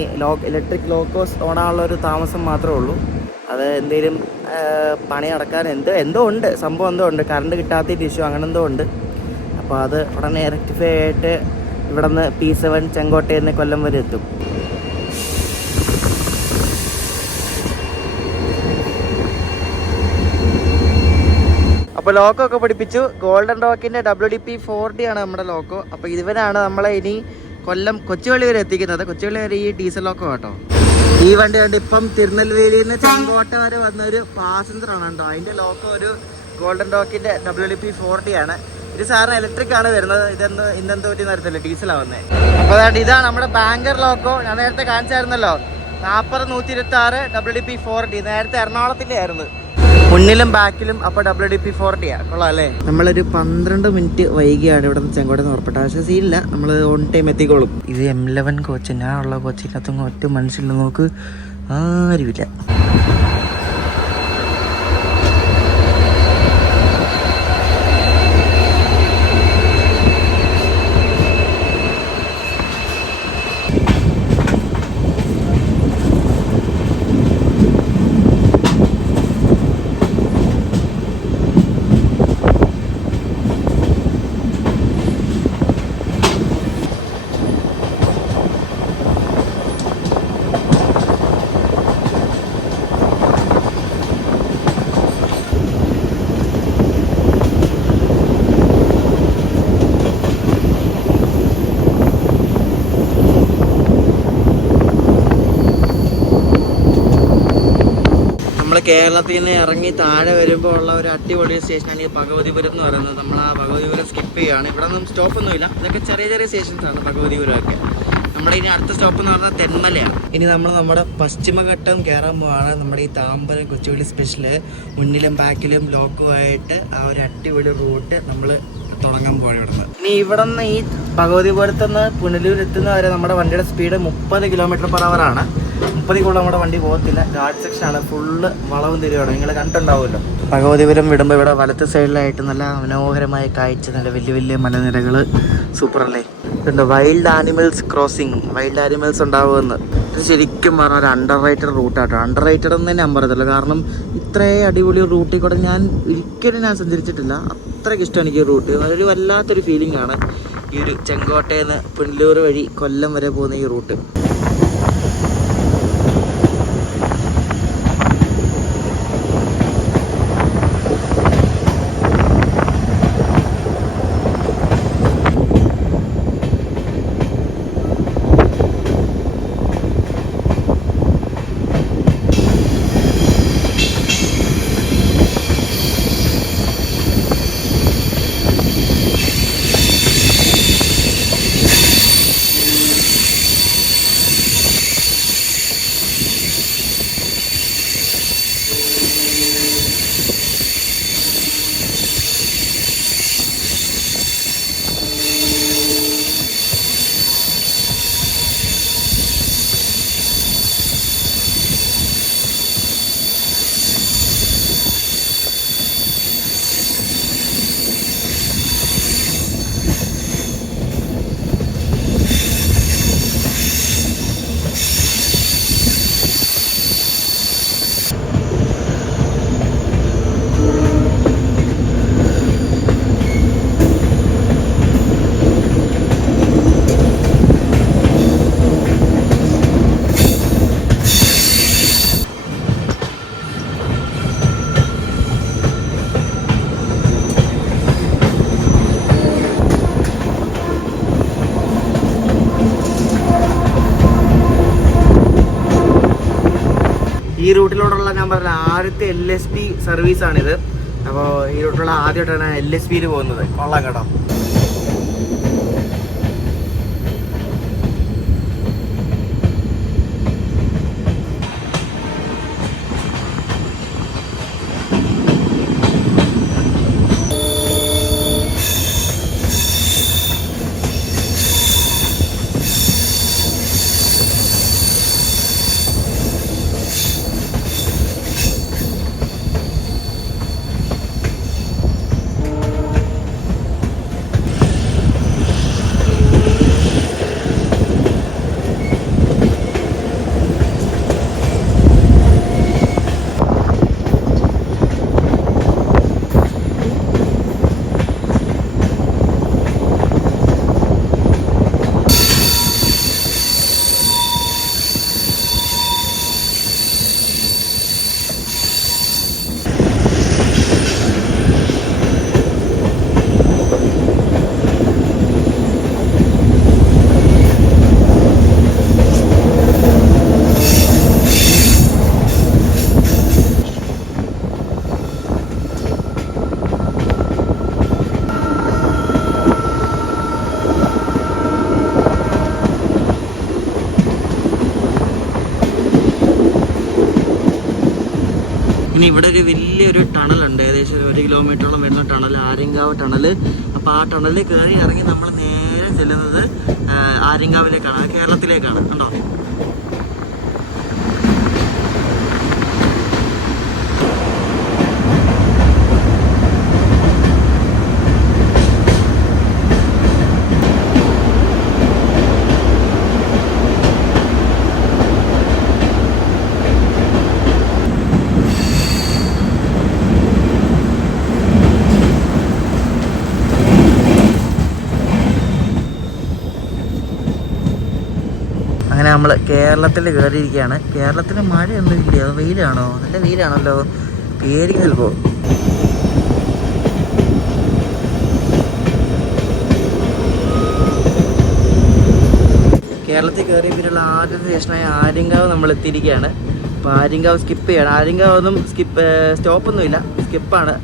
ഇലക്ട്രിക് ലോക്കോസ് ഓണാനുള്ള ഒരു താമസം മാത്രമേ ഉള്ളൂ. അത് എന്തെങ്കിലും പണി നടക്കാൻ എന്തോ ഉണ്ട്, സംഭവം എന്തോ ഉണ്ട്. കറണ്ട് കിട്ടാത്ത ഇഷ്യൂ അങ്ങനെ എന്തോ ഉണ്ട്. അപ്പോൾ അത് ഉടനെ റെക്ടിഫൈ ആയിട്ട് ഇവിടെ നിന്ന് P7 ചെങ്കോട്ടയിൽ നിന്ന് കൊല്ലം വരെ എത്തും. അപ്പോൾ ലോക്കോ ഒക്കെ പഠിപ്പിച്ചു. ഗോൾഡൻ ഡോക്കിൻ്റെ WDP 4D ആണ് നമ്മുടെ ലോക്കോ. അപ്പോൾ ഇവനാണ് നമ്മളെ ഇനി കൊച്ചുവേളി വരെ എത്തിക്കുന്നത്. കൊച്ചുവേളി വരെ ഈ ഡീസൽ ലോക്കോ കേട്ടോ. ഈ വണ്ടി കണ്ട് ഇപ്പം തിരുനെൽവേലിയിൽ നിന്ന് ചെങ്കോട്ട വരെ വന്ന ഒരു പാസഞ്ചർ ആണ് കേട്ടോ. അതിൻ്റെ ലോക്കോ ഒരു ഗോൾഡൻ ഡോക്കിൻ്റെ WDP 4D ആണ്. ഇത് സാറിന് ഇലക്ട്രിക് ആണ് വരുന്നത്. ഇന്നെന്ത് പറ്റി നടത്തില്ല, ഡീസലാവുന്നത്. അപ്പോൾ അതായത് ഇതാണ് നമ്മുടെ ബാങ്കർ ലോക്കോ. ഞാൻ നേരത്തെ കാണിച്ചായിരുന്നല്ലോ, 40-126 WDP 4D. നേരത്തെ എറണാകുളത്തിൻ്റെ ആയിരുന്നു, മുന്നിലും ബാക്കിലും. അപ്പോൾ WDP 4D കൊള്ളാം അല്ലേ. നമ്മളൊരു 12 മിനിറ്റ് വൈകിയാണ് ഇവിടെ നിന്ന് ചെങ്കോട്ടയിൽ നിന്ന് പുറപ്പെട്ടത്. പക്ഷേ സീനില്ല, നമ്മൾ ഓൺ ടൈം എത്തിക്കോളും. ഇത് M11 കോച്ച്. ഞാനുള്ള കോച്ചിനകത്തൊന്നും ഒറ്റ മനസ്സിൽ നോക്ക് ആരുമില്ല. കേരളത്തിൽ നിന്ന് ഇറങ്ങി താഴെ വരുമ്പോൾ ഉള്ള ഒരു അടിപൊളി സ്റ്റേഷനാണ് ഈ ഭഗവതിപുരം എന്ന് പറയുന്നത്. നമ്മൾ ആ ഭഗവതിപുരം സ്കിപ്പ് ചെയ്യുകയാണ്. ഇവിടെ ഒന്നും സ്റ്റോപ്പൊന്നുമില്ല, ഇതൊക്കെ ചെറിയ ചെറിയ സ്റ്റേഷൻസാണ് ഭഗവതിപുരമൊക്കെ. നമ്മുടെ ഇനി അടുത്ത സ്റ്റോപ്പ് എന്ന് പറഞ്ഞാൽ തെന്മലയാണ്. ഇനി നമ്മൾ നമ്മുടെ പശ്ചിമഘട്ടം കയറാൻ പോവാണ്. നമ്മുടെ ഈ താമ്പരം കൊച്ചുവേളി സ്പെഷ്യല് മുന്നിലും ബാക്കിലും ലോക്കുമായിട്ട് ആ ഒരു അടിപൊളി റൂട്ട് നമ്മൾ തുടങ്ങാൻ പോവാണ് ഇവിടുന്ന്. ഇനി ഇവിടെ നിന്ന് ഈ ഭഗവതിപുരത്ത് നിന്ന് പുനലൂർ എത്തുന്ന വരെ നമ്മുടെ വണ്ടിയുടെ സ്പീഡ് 30 km/h ആണ്. 30 കൂടുതൽ നമ്മുടെ വണ്ടി പോകത്തില്ല. ഗാർഡ് സെക്ഷനാണ്, ഫുള്ള് വളവും തിരിവാണ്. നിങ്ങൾ കണ്ടിട്ടുണ്ടാവുമല്ലോ. ഭഗവതിപുരം വിടുമ്പോൾ ഇവിടെ വലത്ത് സൈഡിലായിട്ട് നല്ല മനോഹരമായ കാഴ്ച, നല്ല വലിയ വലിയ മലനിരകൾ. സൂപ്പറല്ലേ? ഇതുണ്ട് wild animals crossing. Wild animals ഉണ്ടാവുമെന്ന്. ഇത് ശരിക്കും പറഞ്ഞാൽ ഒരു അണ്ടർ റേറ്റഡ് റൂട്ടാട്ടോ. അണ്ടർ റേറ്റഡ് എന്ന് തന്നെ ഞാൻ പറയത്തില്ല, കാരണം ഇത്രയും അടിപൊളി റൂട്ടിൽ കൂടെ ഞാൻ ഒരിക്കലും സഞ്ചരിച്ചിട്ടില്ല. അത്രയ്ക്ക് ഇഷ്ടമാണ് എനിക്ക് ഈ റൂട്ട്. ഒരു വല്ലാത്തൊരു ഫീലിംഗ് ആണ് ഈ ഒരു ചെങ്കോട്ടയിൽ നിന്ന് പുനലൂർ വഴി കൊല്ലം വരെ പോകുന്ന ഈ റൂട്ട്. ഈ റൂട്ടിലോട്ടുള്ള ഞാൻ പറഞ്ഞ ആദ്യത്തെ LSP സർവീസാണിത്. അപ്പോൾ ഈ റൂട്ടിലുള്ള ആദ്യമായിട്ടാണ് LSPയിൽ പോകുന്നത്. കൊള്ളാം കേട്ടോ. ഇനി ഇവിടെ ഒരു വലിയൊരു ടണലുണ്ട്, ഏകദേശം 1 കിലോമീറ്ററോളം വരുന്ന ടണൽ, ആര്യങ്കാവ് ടണൽ. അപ്പോൾ ആ ടണലിൽ കയറി ഇറങ്ങി നമ്മൾ നേരെ ചെല്ലുന്നത് ആര്യങ്കാവിലേക്കാണ്, കേരളത്തിലേക്കാണ്. കണ്ടോ? അങ്ങനെ നമ്മൾ കേരളത്തിൽ കയറിയിരിക്കുകയാണ്. കേരളത്തിൽ മഴയൊന്നും ഇല്ല, അത് വെയിലാണോ? നല്ല വെയിലാണല്ലോ, പേരിക്ക് ചിലപ്പോൾ. കേരളത്തിൽ കയറി പിന്നെയുള്ള ആദ്യത്തെ സ്റ്റേഷനായ ആര്യങ്കാവ് നമ്മൾ എത്തിയിരിക്കുകയാണ്. അപ്പോൾ ആര്യങ്കാവ് സ്കിപ്പ് ചെയ്യണം. ആര്യങ്കാവ് ഒന്നും സ്റ്റോപ്പൊന്നുമില്ല, സ്കിപ്പാണ്.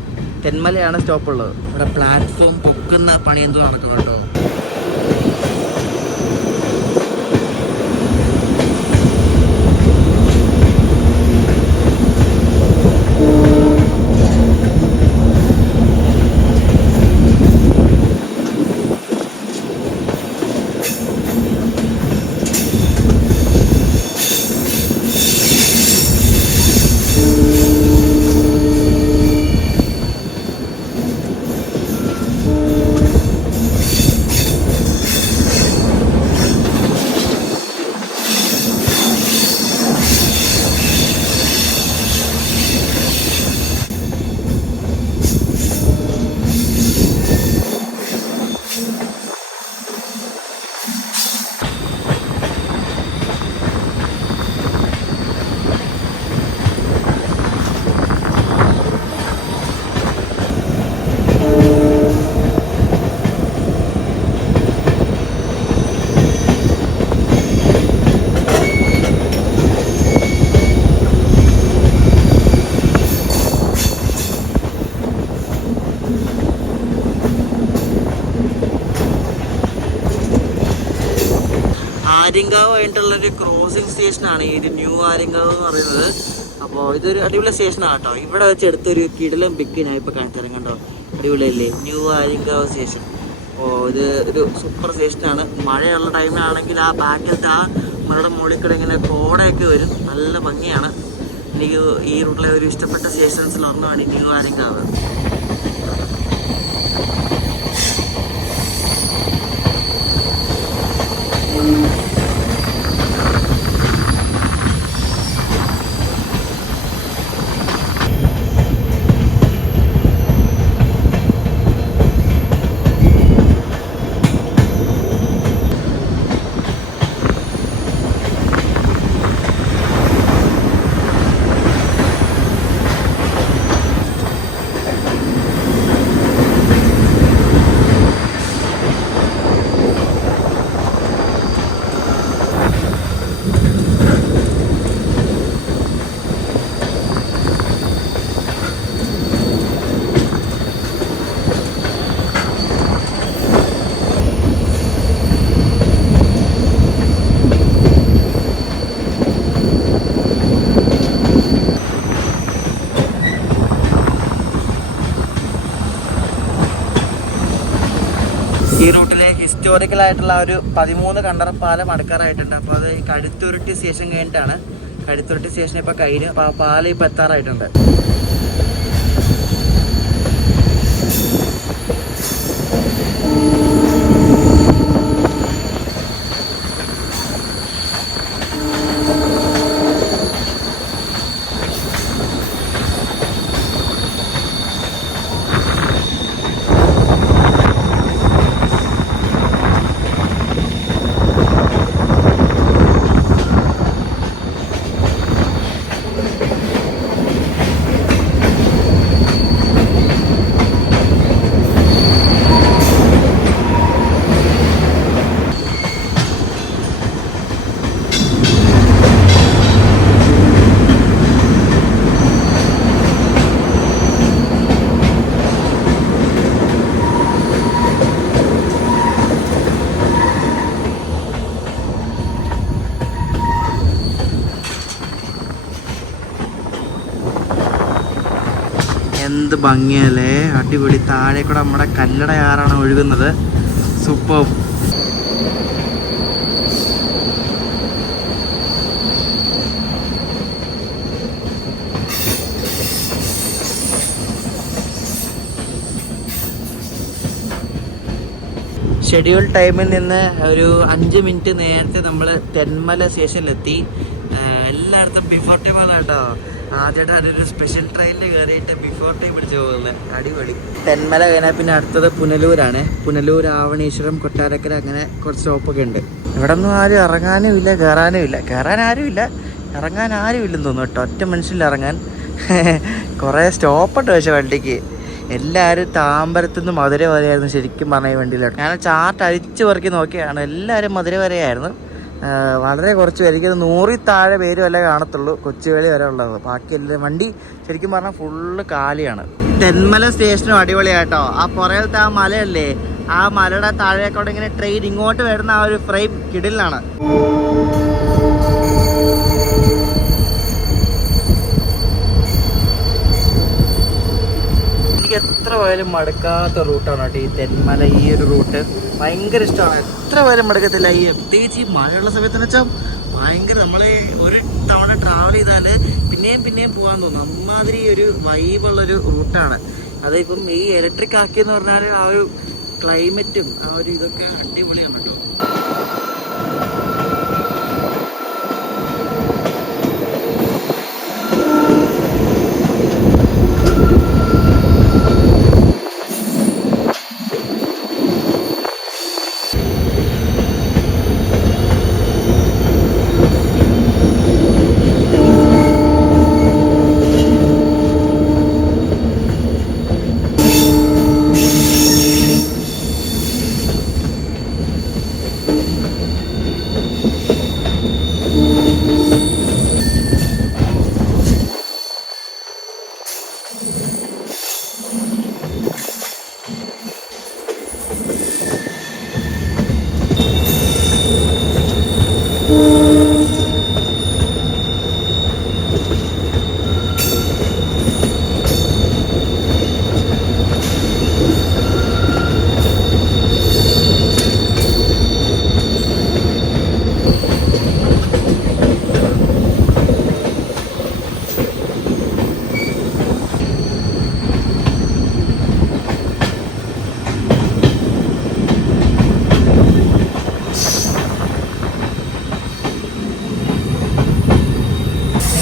തെന്മലയാണ് സ്റ്റോപ്പുള്ളത്. ഇവിടെ പ്ലാറ്റ്ഫോം പൊക്കുന്ന പണി എന്തോ നടക്കുന്നു കേട്ടോ. ആര്യങ്കാവ് ആയിട്ടുള്ളൊരു ക്രോസിംഗ് സ്റ്റേഷനാണ് ഇത്, ന്യൂ ആര്യങ്കാവ് എന്ന് പറയുന്നത്. അപ്പോൾ ഇതൊരു അടിപൊളി സ്റ്റേഷനാണ് കേട്ടോ. ഇവിടെ വെച്ച് എടുത്തൊരു കിടിലം പിക്ക് ഞാൻ ഇപ്പോൾ കാണിച്ചു തരാം കണ്ടോ. അടിപൊളിയല്ലേ ന്യൂ ആര്യങ്കാവ് സ്റ്റേഷൻ. അപ്പോൾ ഇത് ഒരു സൂപ്പർ സ്റ്റേഷനാണ്. മഴയുള്ള ടൈമിലാണെങ്കിൽ ആ ബാക്കിലത്തെ ആ മഴയുടെ മുകളിൽ കൂടെ ഇങ്ങനെ കോടയൊക്കെ വരും, നല്ല ഭംഗിയാണ്. എനിക്ക് ഈ റൂട്ടിലെ ഒരു ഇഷ്ടപ്പെട്ട സ്റ്റേഷൻസിൽ ഒരെണ്ണമാണ് ന്യൂ ആര്യങ്കാവ്. ഈ റൂട്ടിലെ ഹിസ്റ്റോറിക്കലായിട്ടുള്ള ഒരു 13 കണ്ടറപ്പാലം അടുക്കാറായിട്ടുണ്ട്. അപ്പോൾ അത് കടുത്തുരുട്ടി സ്റ്റേഷൻ കഴിഞ്ഞിട്ടാണ്. കടുത്തുരുട്ടി സ്റ്റേഷൻ ഇപ്പോൾ കഴിഞ്ഞ് പാലം ഇപ്പോൾ എത്താറായിട്ടുണ്ട്. എന്ത് ഭംഗിയല്ലേ, അടിപൊളി. താഴെ കൂടെ നമ്മുടെ കല്ലടയാറാണ് ഒഴുകുന്നത്. സൂപ്പർ. ഷെഡ്യൂൾ ടൈമിൽ നിന്ന് ഒരു 5 മിനിറ്റ് നേരത്തെ നമ്മൾ തെന്മല സ്റ്റേഷനിലെത്തി. എല്ലായിടത്തും ബിഫോർ ടൈം ആണ് കേട്ടോ. ആദ്യമായിട്ടാണ് ഒരു സ്പെഷ്യൽ ട്രെയിനിൽ കയറിയിട്ട് ബിഫോർ ടൈം പിടിച്ച് പോകുന്നത്. അടിപൊളി. തെന്മല കഴിഞ്ഞാൽ പിന്നെ അടുത്തത് പുനലൂരാണ്. പുനലൂർ, ആവണീശ്വരം, കൊട്ടാരക്കര, അങ്ങനെ കുറച്ച് സ്റ്റോപ്പൊക്കെ ഉണ്ട്. ഇവിടെ ഒന്നും ആരും ഇറങ്ങാനും ഇല്ല, കയറാനും ഇല്ല. കയറാൻ ആരുമില്ല, ഇറങ്ങാൻ ആരും ഇല്ലെന്ന് തോന്നുന്നു കേട്ടോ. ഒറ്റ മനുഷ്യനില്ല ഇറങ്ങാൻ. കുറേ സ്റ്റോപ്പുണ്ട് പക്ഷേ വണ്ടിക്ക്. എല്ലാവരും താമ്പരത്തു നിന്ന് മധുര വരെയായിരുന്നു ശരിക്കും പറഞ്ഞ വണ്ടിയിലോട്ട്. ഞാൻ ചാർട്ട് അഴിച്ചു പെറുക്കി നോക്കിയാണ്, എല്ലാവരും മധുര വരെയായിരുന്നു. വളരെ കുറച്ച് പേര്, എനിക്ക് 100 താഴെ പേര് വരെ കാണത്തുള്ളൂ കൊച്ചുവേളി വരെ ഉള്ളത്. ബാക്കിയെല്ലാം വണ്ടി ശരിക്കും പറഞ്ഞാൽ ഫുള്ള് കാലിയാണ്. തെന്മല സ്റ്റേഷനും അടിപൊളിയാട്ടോ. ആ പുറകിലത്തെ ആ മലയല്ലേ, ആ മലയുടെ താഴേക്കോടെ ഇങ്ങനെ ട്രെയിൻ ഇങ്ങോട്ട് വരുന്ന ആ ഒരു ഫ്രെയിം കിടിലാണ്. എനിക്ക് എത്ര പോയാലും മടുക്കാത്ത റൂട്ടാണ് കേട്ടോ ഈ തെന്മല. ഈ ഒരു റൂട്ട് ഭയങ്കര ഇഷ്ടമാണ്, എത്ര പോയാലും മടുക്കത്തില്ല. ഈ പ്രത്യേകിച്ച് ഈ മഴയുള്ള സമയത്തെന്ന് വെച്ചാൽ ഭയങ്കര, നമ്മളെ ഒരു തവണ ട്രാവൽ ചെയ്താൽ പിന്നെയും പിന്നെയും പോകാൻ തോന്നും. അമ്മാതിരി ഒരു വൈബുള്ളൊരു റൂട്ടാണ്. അതിപ്പം ഈ ഇലക്ട്രിക് ആക്കിയെന്ന് പറഞ്ഞാൽ ആ ഒരു ക്ലൈമറ്റും ആ ഒരു ഇതൊക്കെ അടിപൊളിയാണ് കേട്ടോ.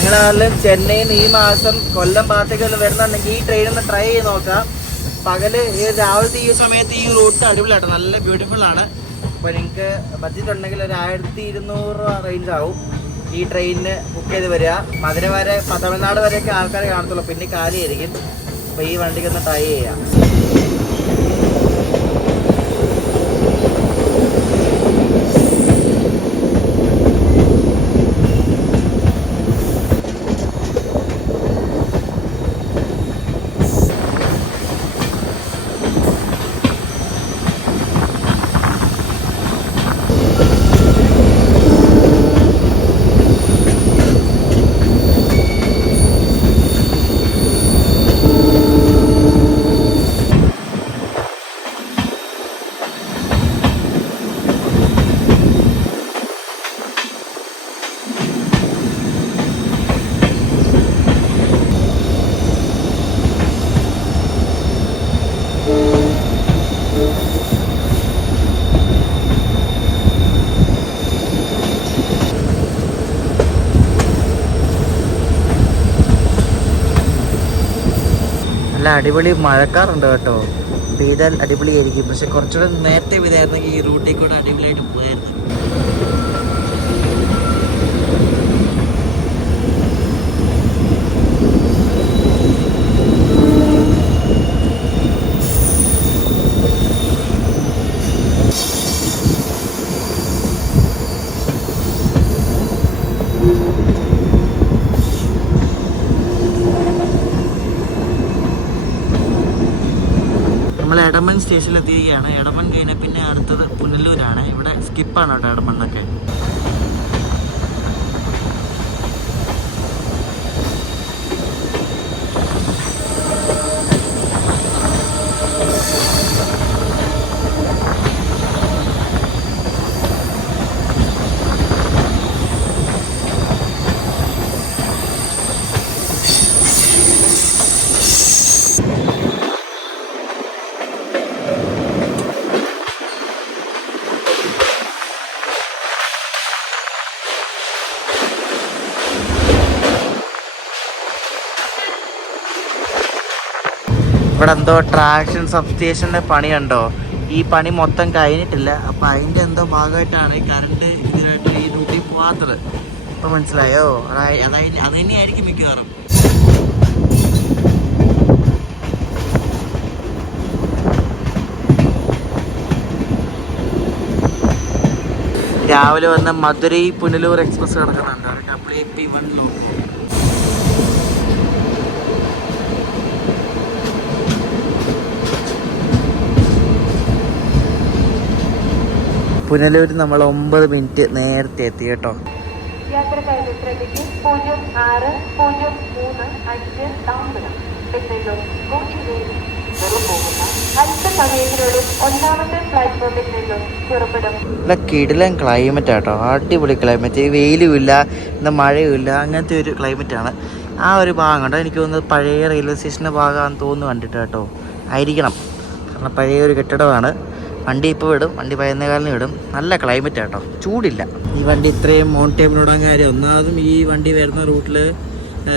നിങ്ങളാണെങ്കിലും ചെന്നൈയിൽ നിന്ന് ഈ മാസം കൊല്ലം ഭാഗത്തേക്ക് വരുന്നുണ്ടെങ്കിൽ ഈ ട്രെയിൻ ഒന്ന് ട്രൈ ചെയ്ത് നോക്കാം. പകല് രാവിലത്തെ ഈ സമയത്ത് ഈ റൂട്ട് അടിപൊളിയാട്ടോ, നല്ല ബ്യൂട്ടിഫുൾ ആണ്. അപ്പോൾ നിങ്ങൾക്ക് ബഡ്ജറ്റ് ഉണ്ടെങ്കിൽ ഒരു 1200 രൂപ റേഞ്ച് ആവും ഈ ട്രെയിനിന് ബുക്ക് ചെയ്ത് വരിക. മധുര വരെ, തമിഴ്നാട് വരെയൊക്കെ ആൾക്കാർ കാണത്തുള്ളൂ, പിന്നെ കാലിയായിരിക്കും. അപ്പോൾ ഈ വണ്ടിക്ക് ഒന്ന് ട്രൈ ചെയ്യാം. നല്ല അടിപൊളി മഴക്കാറുണ്ട് കേട്ടോ, പെയ്താൽ അടിപൊളിയായിരിക്കും. പക്ഷെ കുറച്ചുകൂടെ നേരത്തെ പെയ്തായിരുന്നെങ്കിൽ ഈ റൂട്ടിൽ കൂടെ അടിപൊളിയായിട്ട് പോയായിരുന്നു. എടമൺ സ്റ്റേഷനിൽ എത്തിയിരിക്കുകയാണ്. എടമൺ കഴിഞ്ഞാൽ പിന്നെ അടുത്തത് പുനലൂരാണ്. ഇവിടെ സ്കിപ്പാണ് കേട്ടോ എടമണ്ണൊക്കെ. ഇവിടെ എന്തോ ട്രാക്ഷൻ സബ്സ്റ്റേഷൻ്റെ പണി കണ്ടോ, ഈ പണി മൊത്തം കഴിഞ്ഞിട്ടില്ല. അപ്പം അതിൻ്റെ എന്തോ ഭാഗമായിട്ടാണ് ഈ കറണ്ട് ഇതിനായിട്ട് ഈ റൂട്ടിൽ പോകാത്തത്. ഇപ്പം മനസ്സിലായോ? അത് തന്നെയായിരിക്കും മിക്കവാറും. രാവിലെ വന്ന മധുരൈ പുനലൂർ എക്സ്പ്രസ് കിടക്കുന്നുണ്ട്. WP1 local. പുനലൂർ നമ്മൾ 9 മിനിറ്റ് നേരത്തെ എത്തി കേട്ടോ. കിടിലൻ ക്ലൈമറ്റ് ആട്ടോ, അടിപൊളി ക്ലൈമറ്റ്. വെയിലും ഇല്ല, ഇന്ന് മഴയും ഇല്ല, അങ്ങനത്തെ ഒരു ക്ലൈമറ്റാണ്. ആ ഒരു ഭാഗം കണ്ടോ, എനിക്ക് തോന്നുന്നത് പഴയ റെയിൽവേ സ്റ്റേഷൻ്റെ ഭാഗമാണെന്ന് തോന്നുന്നു കണ്ടിട്ട് കേട്ടോ. ആയിരിക്കണം, കാരണം പഴയ ഒരു കെട്ടിടമാണ്. വണ്ടി ഇപ്പോൾ വിടും, വണ്ടി 11 വിടും. നല്ല ക്ലൈമറ്റ് ആട്ടോ, ചൂടില്ല. ഈ വണ്ടി ഇത്രയും ഓൺ ടൈമിലോടാൻ കാര്യം ഒന്നാമതും ഈ വണ്ടി വരുന്ന റൂട്ടിൽ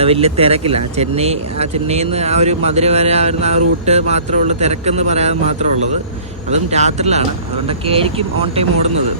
വലിയ തിരക്കില്ല. ചെന്നൈയിൽ നിന്ന് ആ ഒരു മധുര വരെ വരുന്ന ആ റൂട്ട് മാത്രമുള്ള തിരക്കെന്ന് പറയാൻ മാത്രമുള്ളത്. അതും രാത്രിയിലാണ്, അതുകൊണ്ടൊക്കെ ആയിരിക്കും ഓൺ ടൈം ഓടുന്നത്.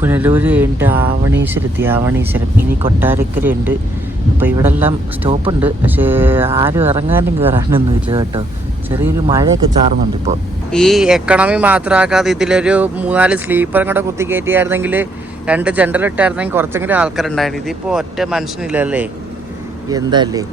പുനലൂര് കഴിഞ്ഞിട്ട് ആവണീശ്വരം ഇനി കൊട്ടാരക്കരയുണ്ട്. അപ്പോൾ ഇവിടെ എല്ലാം സ്റ്റോപ്പുണ്ട്, പക്ഷേ ആരും ഇറങ്ങാനും കയറാനൊന്നും ഇല്ല കേട്ടോ. ചെറിയൊരു മഴയൊക്കെ ചാറുന്നുണ്ട് ഇപ്പോൾ. ഈ എക്കണോമി മാത്രമാക്കാതെ ഇതിലൊരു 3-4 സ്ലീപ്പറും കൂടെ കുത്തി കയറ്റിയായിരുന്നെങ്കിൽ 2 ജനറൽ ഇട്ടായിരുന്നെങ്കിൽ കുറച്ചെങ്കിലും ആൾക്കാരുണ്ടായിരുന്നു. ഇതിപ്പോൾ ഒറ്റ മനുഷ്യനില്ലല്ലേ, എന്തല്ലേ.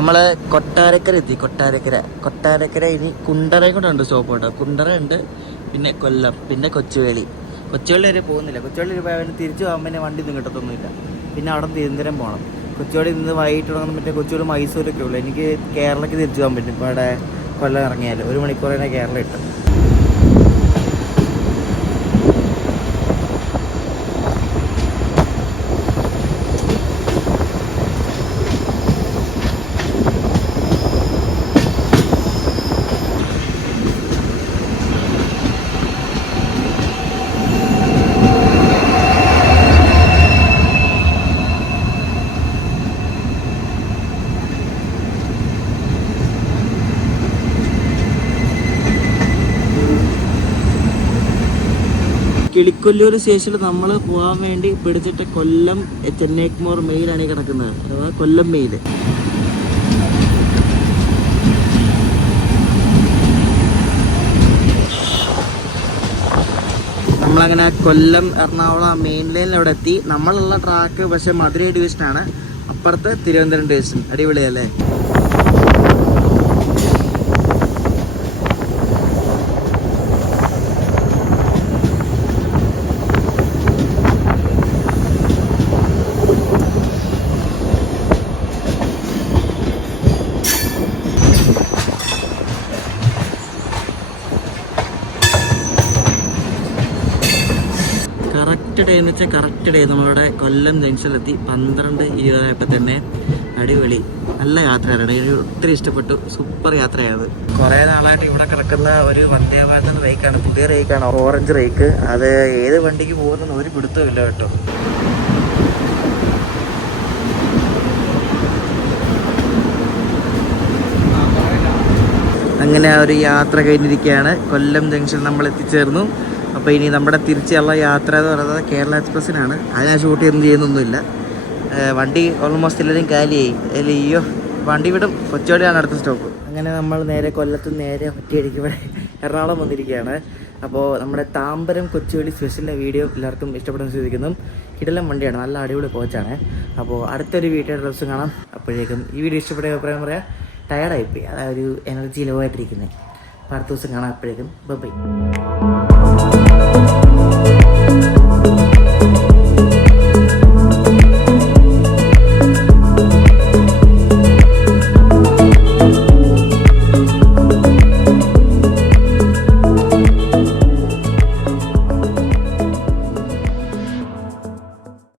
നമ്മൾ കൊട്ടാരക്കര എത്തി. കൊട്ടാരക്കര ഇനി കുണ്ടറയും കൂടെ ഉണ്ട് സ്റ്റോപ്പ് കേട്ടോ. കുണ്ടറ ഉണ്ട്, പിന്നെ കൊല്ലം, പിന്നെ കൊച്ചുവേളി വരെ പോകുന്നില്ല. കൊച്ചുവേളി തിരിച്ചു പോകാൻ പിന്നെ വണ്ടി ഒന്നും കിട്ടത്തൊന്നുമില്ല. പിന്നെ അവിടെ തിരുവനന്തപുരം പോകണം. കൊച്ചുവേളി നിന്ന് വൈകിട്ട് തുടങ്ങുന്ന മറ്റേ കൊച്ചുവേളി മൈസൂരൊക്കെ ഉള്ളൂ. എനിക്ക് കേരളയ്ക്ക് തിരിച്ചു പോകാൻ പറ്റും. ഇപ്പോൾ അവിടെ കൊല്ലം ഇറങ്ങിയാൽ 1 മണിക്കൂർ തന്നെ കേരളം ഇട്ടു. കിളിക്കൊല്ലൂർ സ്റ്റേഷനിൽ നമ്മൾ പോകാൻ വേണ്ടി പിടിച്ചിട്ട് കൊല്ലം ചെന്നൈക്മോർ മെയിലാണ് ഈ കിടക്കുന്നത്, അഥവാ കൊല്ലം മെയിൽ. നമ്മളങ്ങനെ കൊല്ലം എറണാകുളം മെയിൻ ലൈനിൽ അവിടെ എത്തി. നമ്മളുള്ള ട്രാക്ക് പക്ഷേ മധുരൈ ഡിവിഷനാണ്, അപ്പുറത്ത് തിരുവനന്തപുരം ഡിവിഷൻ. അടിപൊളിയല്ലേ. കറക്റ്റ് ഡേ നമ്മളുടെ കൊല്ലം ജംഗ്ഷനിലെത്തി. 12:20 തന്നെ. അടിപൊളി, നല്ല യാത്രയാണ്. എനിക്ക് ഒത്തിരി ഇഷ്ടപ്പെട്ടു. സൂപ്പർ യാത്രയായത്. കുറേ നാളായിട്ട് ഇവിടെ കിടക്കുന്ന ഒരു വന്ദേ ഭാരത് റേക്കാണ്, പുതിയ റേക്കാണ്, ഓറഞ്ച് റേക്ക്. അത് ഏത് വണ്ടിക്ക് പോകുന്ന ഒരു പിടുത്തമില്ല കേട്ടോ. അങ്ങനെ ആ ഒരു യാത്ര കഴിഞ്ഞിരിക്കുകയാണ്. കൊല്ലം ജംഗ്ഷൻ നമ്മൾ എത്തിച്ചേർന്നു. അപ്പോൾ ഇനി നമ്മുടെ തിരിച്ചുള്ള യാത്ര എന്ന് പറയുന്നത് കേരള എക്സ്പ്രസ്സിനാണ്. അതിനാ ഷൂട്ട് ചെയ്യുന്നൊന്നുമില്ല. വണ്ടി ഓൾമോസ്റ്റ് എല്ലാവരും കാലിയായി. അയ്യോ, വണ്ടി വിടും. കൊച്ചുവേളിയാണ് അടുത്ത സ്റ്റോപ്പ്. അങ്ങനെ നമ്മൾ നേരെ കൊല്ലത്ത് നേരെ ഒറ്റയടിക്ക് ഇവിടെ എറണാകുളം വന്നിരിക്കുകയാണ്. അപ്പോൾ നമ്മുടെ താമ്പരം കൊച്ചുവേളി സ്പെഷ്യലിൻ്റെ വീഡിയോ എല്ലാവർക്കും ഇഷ്ടപ്പെടുന്ന ശ്രദ്ധിക്കുന്നു. കിടിലൻ വണ്ടിയാണ്, നല്ല അടിപൊളി കോച്ചാണ്. അപ്പോൾ അടുത്തൊരു വീഡിയോ ദിവസം കാണാം. അപ്പോഴേക്കും ഈ വീഡിയോ ഇഷ്ടപ്പെട്ട അഭിപ്രായം പറയാം. ടയർഡായിപ്പോയി, അതായത് എനർജി ലോ ആയിട്ടിരിക്കുന്നത്. അപ്പോൾ അടുത്ത ദിവസം കാണാം. അപ്പോഴേക്കും ബൈ.